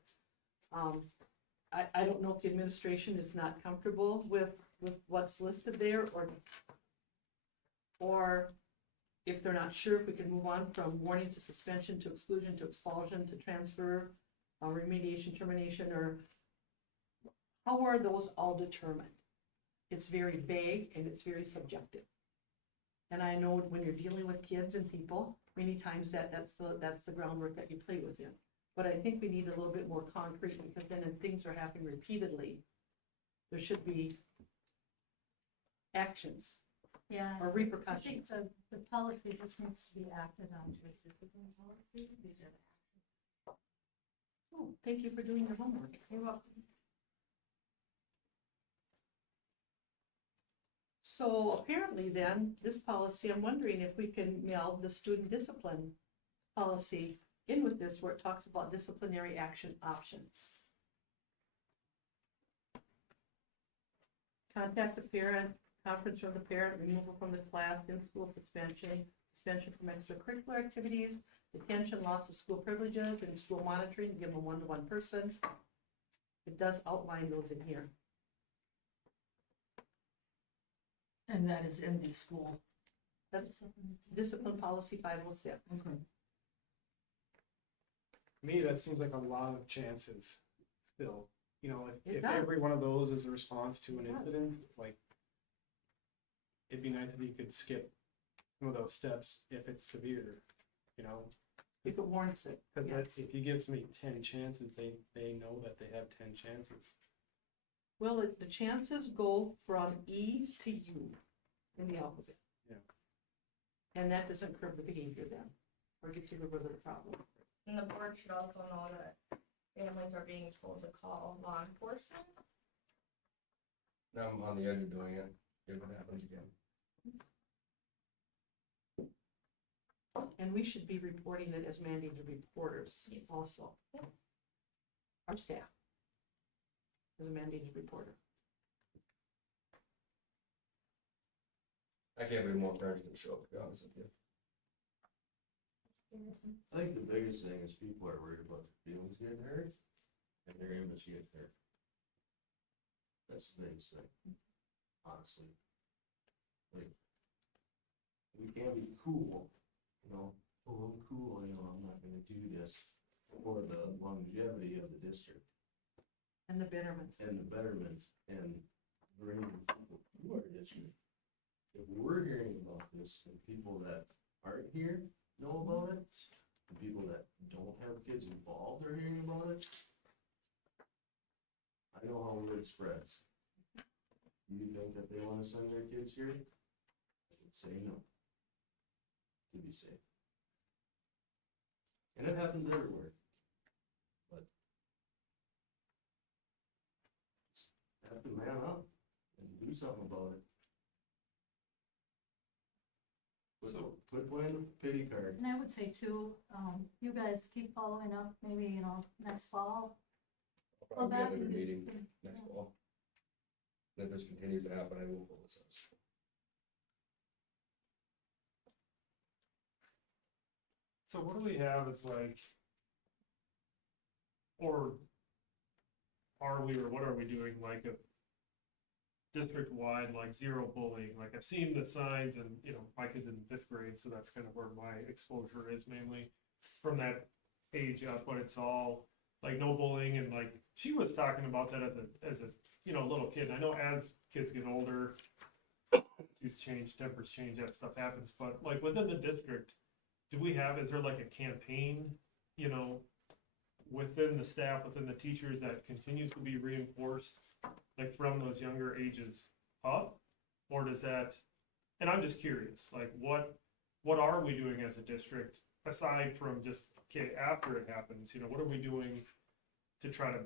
I don't know if the administration is not comfortable with what's listed there, or if they're not sure, if we can move on from warning to suspension to exclusion to expulsion to transfer, remediation, termination, or how are those all determined? It's very vague and it's very subjective. And I know when you're dealing with kids and people, many times that's the groundwork that you play within. But I think we need a little bit more concrete, because then if things are happening repeatedly, there should be actions Yeah. or I think repercussions. the policy just needs to be acted on to a discipline policy. These are the Oh, thank you for doing your homework. You're welcome. So apparently then, this policy, I'm wondering if we can meld the student discipline policy in with this, where it talks about disciplinary action options. Contact the parent, conference from the parent, removal from the class, in-school suspension, suspension from extracurricular activities, detention, loss of school privileges, and school monitoring, give them a one-to-one person. It does outline those in here. And that is in the school. That's discipline policy 506. Okay. To me, that seems like a lot of chances still. You know, It if does. every one of those is a response to an It does. incident, like, it'd be nice if you could skip some of those steps if it's severe, you know? If it warrants it, Because yes. if you give somebody 10 chances, they know that they have 10 chances. Well, the chances go from E to U in the alphabet. Yeah. And that doesn't curb the behavior then, or get to the root of the problem. And the board should also know that families are being told to call law enforcement. Now I'm on the edge of doing it, if it happens again. And we should be reporting it as mandated reporters also. Our staff is a mandated reporter. I can't be more parents than show up, to be honest with you. I think the biggest thing is people are worried about their feelings getting hurt and their image getting hurt. That's the biggest thing. honestly. Like, we can be cool, you know, oh, I'm cool, you know, I'm not gonna do this for the longevity of the district And the betterment. and the betterment and bringing people to our district. If we're hearing about this and people that aren't here know about it, and people that don't have kids involved are hearing about it, I know how word spreads. Do you think that they wanna send their kids here? I would say no. To be safe. And it happens everywhere. But just have to man up and do something about it. Quit playing the pity card. And I would say too, you guys keep following up, maybe, you know, next fall. I'll probably back have to another this meeting thing, next yeah. fall. If this continues to happen, I will pull this out. So what do we have as like, or are we, or what are we doing, like a district-wide, like zero bullying? Like I've seen the signs and, you know, my kid's in 5th grade, so that's kind of where my exposure is mainly from that age up, but it's all like no bullying, and like, she was talking about that as a, you know, little kid. And I know as kids get older, attitudes change, tempers change, that stuff happens, but like within the district, is there like a campaign, you know, within the staff, within the teachers that continues to be reinforced, like from those younger ages up? Or does that, and I'm just curious, like what are we doing as a district aside from just, okay, after it happens, you know, what are we doing to try to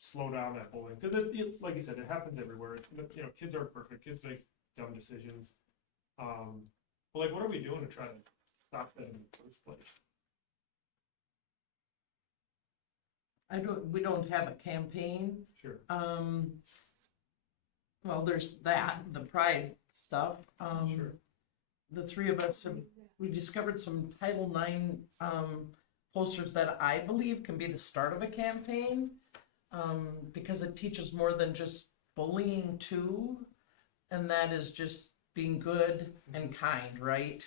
slow down that bullying? Because it, like you said, it happens everywhere. You know, kids aren't perfect, kids make dumb decisions. But like, what are we doing to try to stop that in the first place? We don't have a campaign. Sure. Well, there's that, the pride stuff. Sure. The three of us we discovered some Title IX posters that I believe can be the start of a campaign, because it teaches more than just bullying too, and that is just being good and kind, right?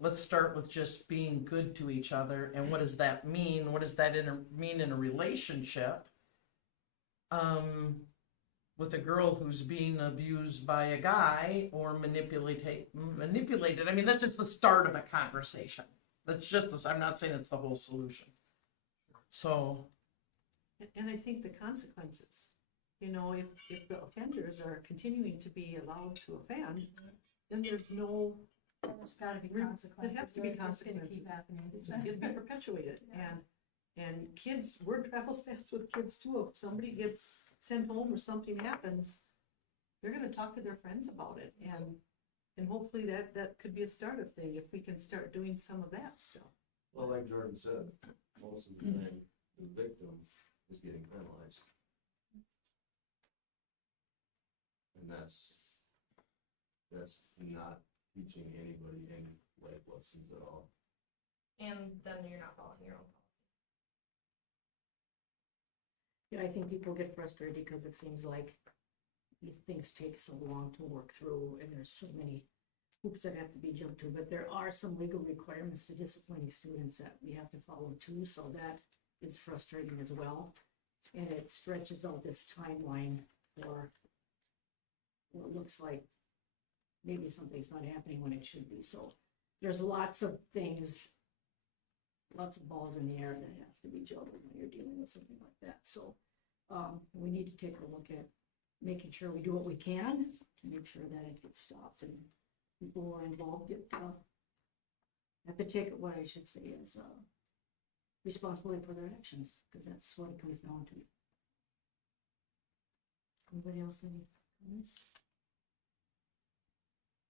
Let's start with just being good to each other. And what does that mean? What does that mean in a relationship? With a girl who's being abused by a guy or manipulated. I mean, that's just the start of a conversation. That's just this. I'm not saying it's the whole solution. So. And I think the consequences, you know, if the offenders are continuing to be allowed to offend, then there's no. There's gotta be There consequences. has to be It's gonna consequences. keep happening. It'll be perpetuated, Yeah. and kids, word travels fast with kids too. If somebody gets sent home or something happens, they're gonna talk to their friends about it, and hopefully that could be a start of thing, if we can start doing some of that stuff. Well, like Jordan said, most of the time, the victim is getting penalized. And that's not teaching anybody any life lessons at all. And then you're not following your own policy. Yeah, I think people get frustrated because it seems like these things take so long to work through, and there's so many hoops that have to be jumped to, but there are some legal requirements to disciplining students that we have to follow too, so that is frustrating as well. And it stretches out this timeline for what looks like maybe something's not happening when it should be, so there's lots of things, lots of balls in the air that have to be juggled when you're dealing with something like that, so we need to take a look at making sure we do what we can to make sure that it gets stopped, and people who are involved get have to take what I should say is responsibility for their actions, because that's what it comes down to. Anybody else any comments?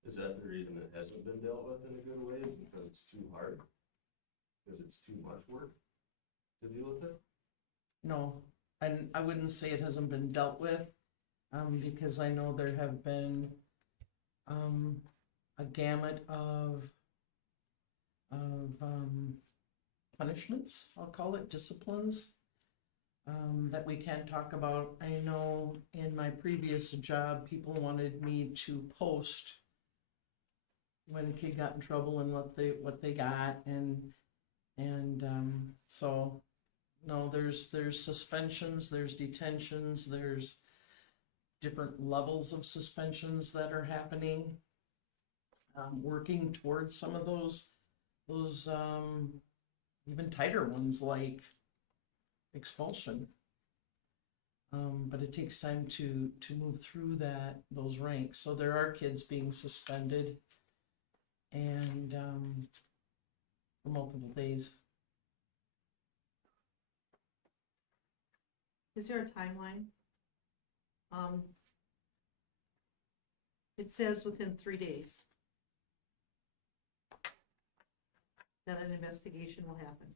Is that the reason it hasn't been dealt with in a good way, is because it's too hard? Because it's too much work to deal with it? No, and I wouldn't say it hasn't been dealt with, because I know there have been a gamut of punishments, I'll call it, disciplines, that we can talk about. I know in my previous job, people wanted me to post when a kid got in trouble and what they got, and so no, there's suspensions, there's detentions, there's different levels of suspensions that are happening. Working towards some of those even tighter ones like expulsion. But it takes time to move through those ranks. So there are kids being suspended and for multiple days. Is there a timeline? It says within 3 days that an investigation will happen.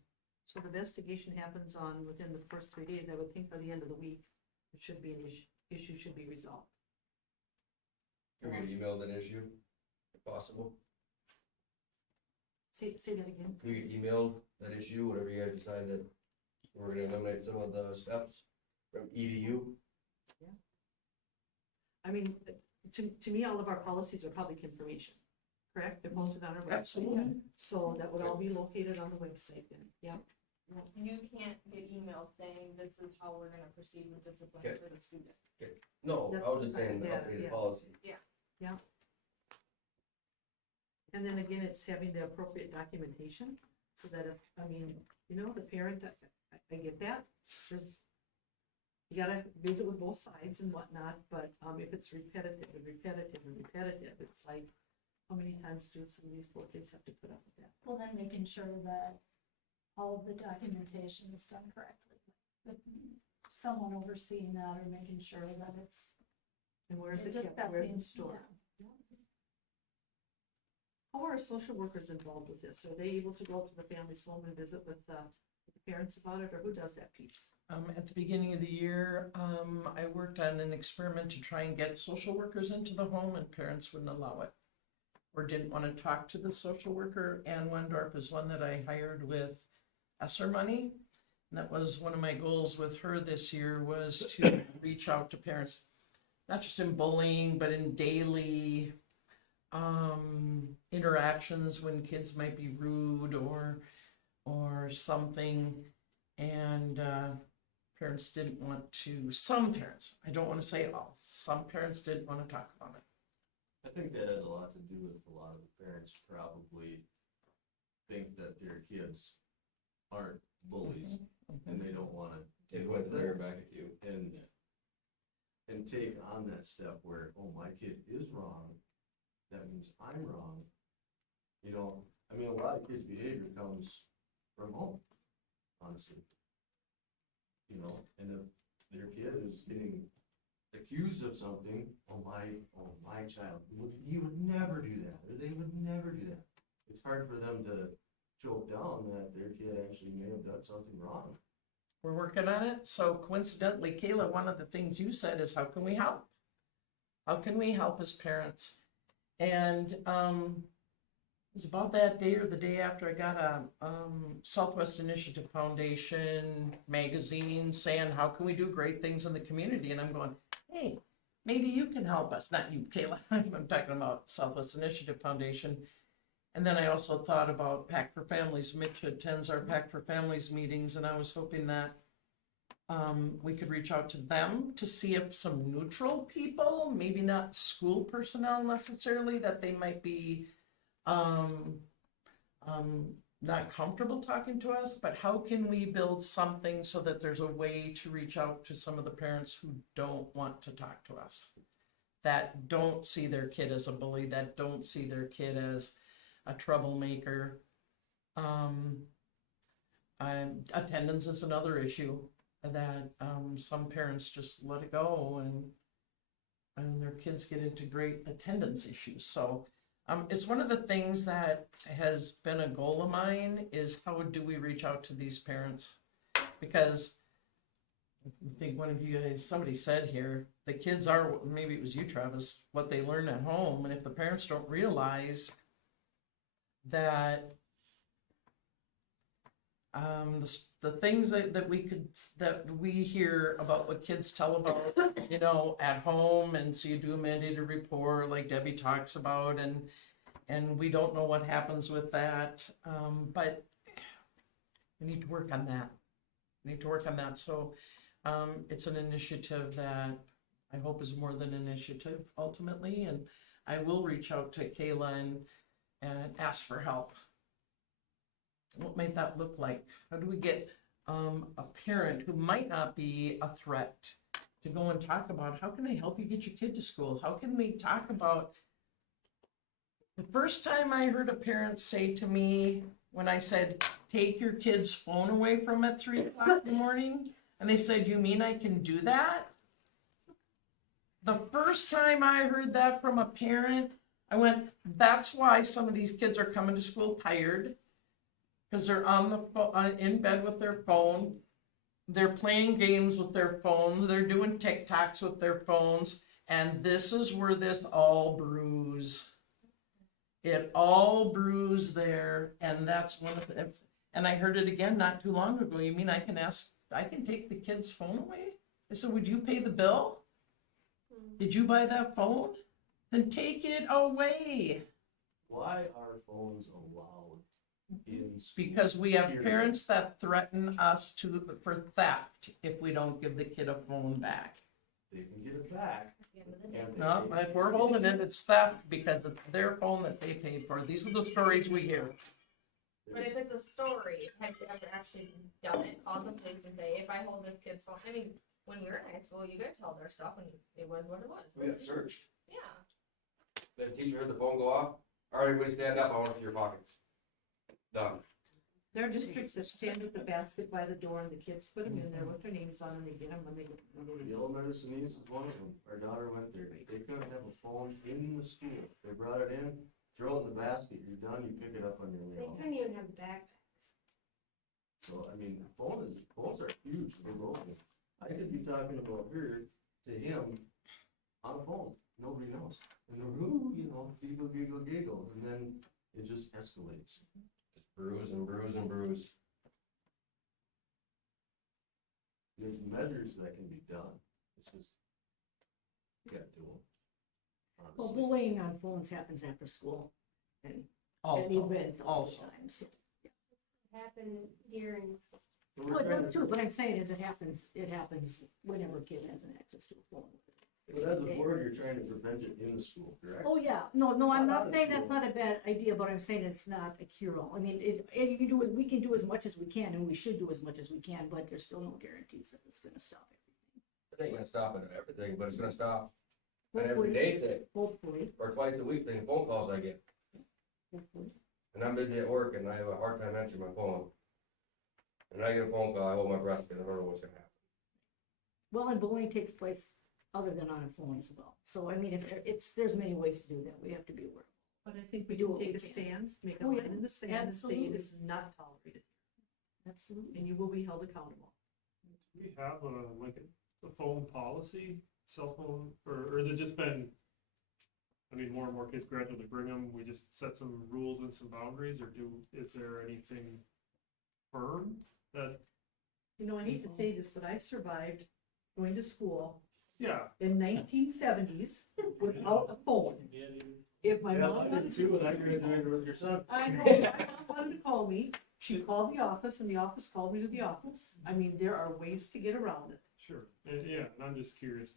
So the investigation happens within the first 3 days. I would think by the end of the week, it should be issue should be resolved. Can we email that issue, if possible? Say that again. Can you email that issue, whatever you guys decide that we're gonna eliminate some of the steps from EDU? I mean, to me, all of our policies are public information, correct? They're posted on our website. Absolutely. So that would all be located on the website then, yeah. You can't get emailed saying this is how we're gonna proceed with discipline Okay. for the student. No, I was just saying the Yeah, updated yeah. policy. And then again, it's having the appropriate documentation, so that if, I mean, the parent, I get that, you gotta visit with both sides and whatnot, but, if it's repetitive, it's like, how many times do some of these poor kids have to put up with that? Well, then making sure that all of the documentation is done correctly. With someone overseeing that or making sure that it's. And where is it just kept, where is passing, it stored? How are social workers involved with this? Are they able to go to the family's home and visit with the parents about it, or who does that piece? At the beginning of the year, I worked on an experiment to try and get social workers into the home, and parents wouldn't allow it or didn't want to talk to the social worker. Ann Wendorf is one that I hired with ESSER money. And that was one of my goals with her this year, was to reach out to parents, not just in bullying, but in daily interactions when kids might be rude or something. And parents didn't want to, some parents, I don't want to say all, some parents didn't want to talk about it. I think that has a lot to do with a lot of the parents probably think that their kids aren't bullies and they don't wanna It deal went with there it back at you. and take on that step where, oh, my kid is wrong, that means I'm wrong. I mean, a lot of kids' behavior comes from home, honestly. And if their kid is getting accused of something, my child, he would never do that, or they would never do that. It's hard for them to choke down that their kid actually may have done something wrong. We're working on it. So coincidentally, Kayla, one of the things you said is, how can we help? How can we help as parents? And it was about that day or the day after I got a Southwest Initiative Foundation magazine saying, how can we do great things in the community? And I'm going, hey, maybe you can help us. Not you, Kayla. I'm talking about Southwest Initiative Foundation. And then I also thought about Pact for Families. Mitch attends our Pact for Families meetings, and I was hoping that we could reach out to them to see if some neutral people, maybe not school personnel necessarily, that they might be not comfortable talking to us, but how can we build something so that there's a way to reach out to some of the parents who don't want to talk to us, that don't see their kid as a bully, that don't see their kid as a troublemaker. Attendance is another issue that some parents just let it go, and their kids get into great attendance issues. So it's one of the things that has been a goal of mine, is how do we reach out to these parents? Because I think one of you guys, somebody said here, the kids are, maybe it was you, Travis, what they learn at home. And if the parents don't realize that the things that we hear about what kids tell about, at home, and so you do a mandated report like Debbie talks about, and we don't know what happens with that, but we need to work on that. So it's an initiative that I hope is more than an initiative ultimately, and I will reach out to Kayla and ask for help. What might that look like? How do we get a parent who might not be a threat to go and talk about, how can I help you get your kid to school? How can we talk about, the first time I heard a parent say to me, when I said, take your kid's phone away from at 3 o'clock in the morning, and they said, you mean I can do that? The first time I heard that from a parent, I went, that's why some of these kids are coming to school tired, because they're in bed with their phone, they're playing games with their phones, they're doing TikToks with their phones, and this is where this all brews. It all brews there, and that's one of the, and I heard it again not too long ago. You mean I can take the kid's phone away? I said, would you pay the bill? Did you buy that phone? Then take it away. Why are phones allowed in school? Because we have Period. parents that threaten us for theft if we don't give the kid a phone back. They can get it back. and they No, take- if we're holding it, it's theft because it's their phone that they paid for. These are the stories we hear. But if it's a story, have you ever actually done it? Called the police and say, if I hold this kid's phone, I mean, when we were in high school, you guys held our stuff and it was what it was. We got searched. Yeah. The teacher heard the phone go off. All right, everybody stand up. I want to see your pockets. Done. There are districts that stand with the basket by the door and the kids put them in there with their names on and they get them when they go. Yellow Medicine East is one of them. Our daughter went there. They couldn't have a phone in the school. They brought it in, throw it in the basket. You're done. You pick it up on your way home. even have backpacks. So, I mean, phones are huge for local. I could be talking about her to him on a phone. Nobody knows. And they're, ooh, giggle, giggle, giggle. And then it just escalates. Just bruise and bruise and bruise. There's measures that can be done. It's just, you gotta do them. Well, Honestly. bullying on phones happens after school and Also, events all the also. time, so. Happen during. So we're Well, it trying does to- too, what I'm saying is it happens whenever a kid has an access to a phone. But as a board, you're trying to prevent it in the school, correct? Oh, yeah, no, I'm Not not in saying that's school. not a bad idea, but I'm saying it's not a cure-all. I mean, we can do as much as we can, and we should do as much as we can, but there's still no guarantees that it's gonna stop everything. It ain't gonna stop it everything, but it's gonna stop an Hopefully- everyday thing, Hopefully, or twice a week thing, phone calls I get. hopefully. And I'm busy at work and I have a hard time answering my phone. And I get a phone call, I hold my breath because I don't know what's gonna happen. Well, and bullying takes place other than on a phone as well. So, I mean, there's many ways to do that. We have to be aware. But I think we Do can what we take a can. stand, make a Oh, yeah. line in the sand and say it Absolutely. is not tolerated. Absolutely. And you will be held accountable. Do we have a phone policy, cell phone, or has it just been, I mean, more and more kids gradually bring them, we just set some rules and some boundaries, or is there anything firm that, I hate to say this, but I survived going to school yeah, in 1970s without a phone. If my Yeah, mom I wanted did to too, and I graduated with your son. I know, my mom wanted to call me, she called the office and the office called me to the office. I mean, there are ways to get around it. sure, and I'm just curious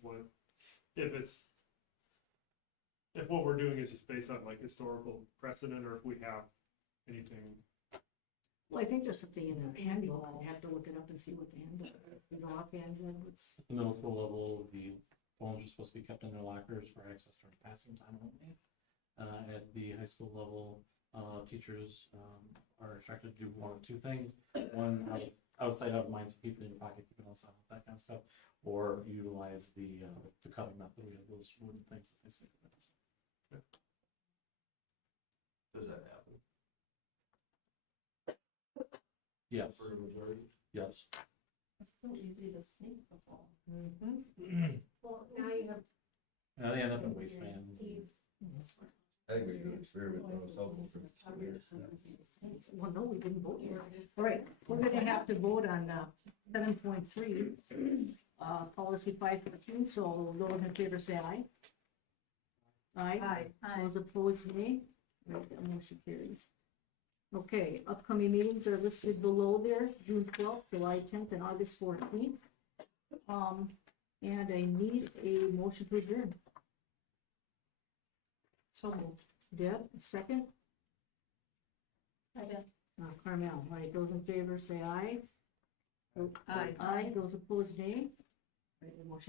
if what we're doing is just based on like historical precedent, or if we have anything. Well, I think there's something in the handbook. I have to look it up and see what the handbook, offhand, what's. At the middle school level, the phones are supposed to be kept in their lockers for access during passing time only. At the high school level, teachers are instructed to do one of two things. One, outside of minds, keep it in your pocket, keep it on silent, that kind of stuff. Or utilize the cutting method. We have those wooden things that they say. Does that happen? Yes, For a majority? yes. It's so easy to sneak the phone. Well, now you have They end up in waistbands. keys. I think we should do an experiment on ourselves for 2 years. Well, no, we didn't vote yet. All right, we're gonna have to vote on, 7.3, policy 514, so those in favor say aye. Aye. Aye. Those opposed, nay. Right, that motion carries. Okay, upcoming meetings are listed below there, June 12th, July 10th, and August 14th. And I need a motion to adjourn. So moved. Deb, second? Second. Carmel, all right, those in favor say aye. Aye. Aye, those opposed, nay. Right, the motion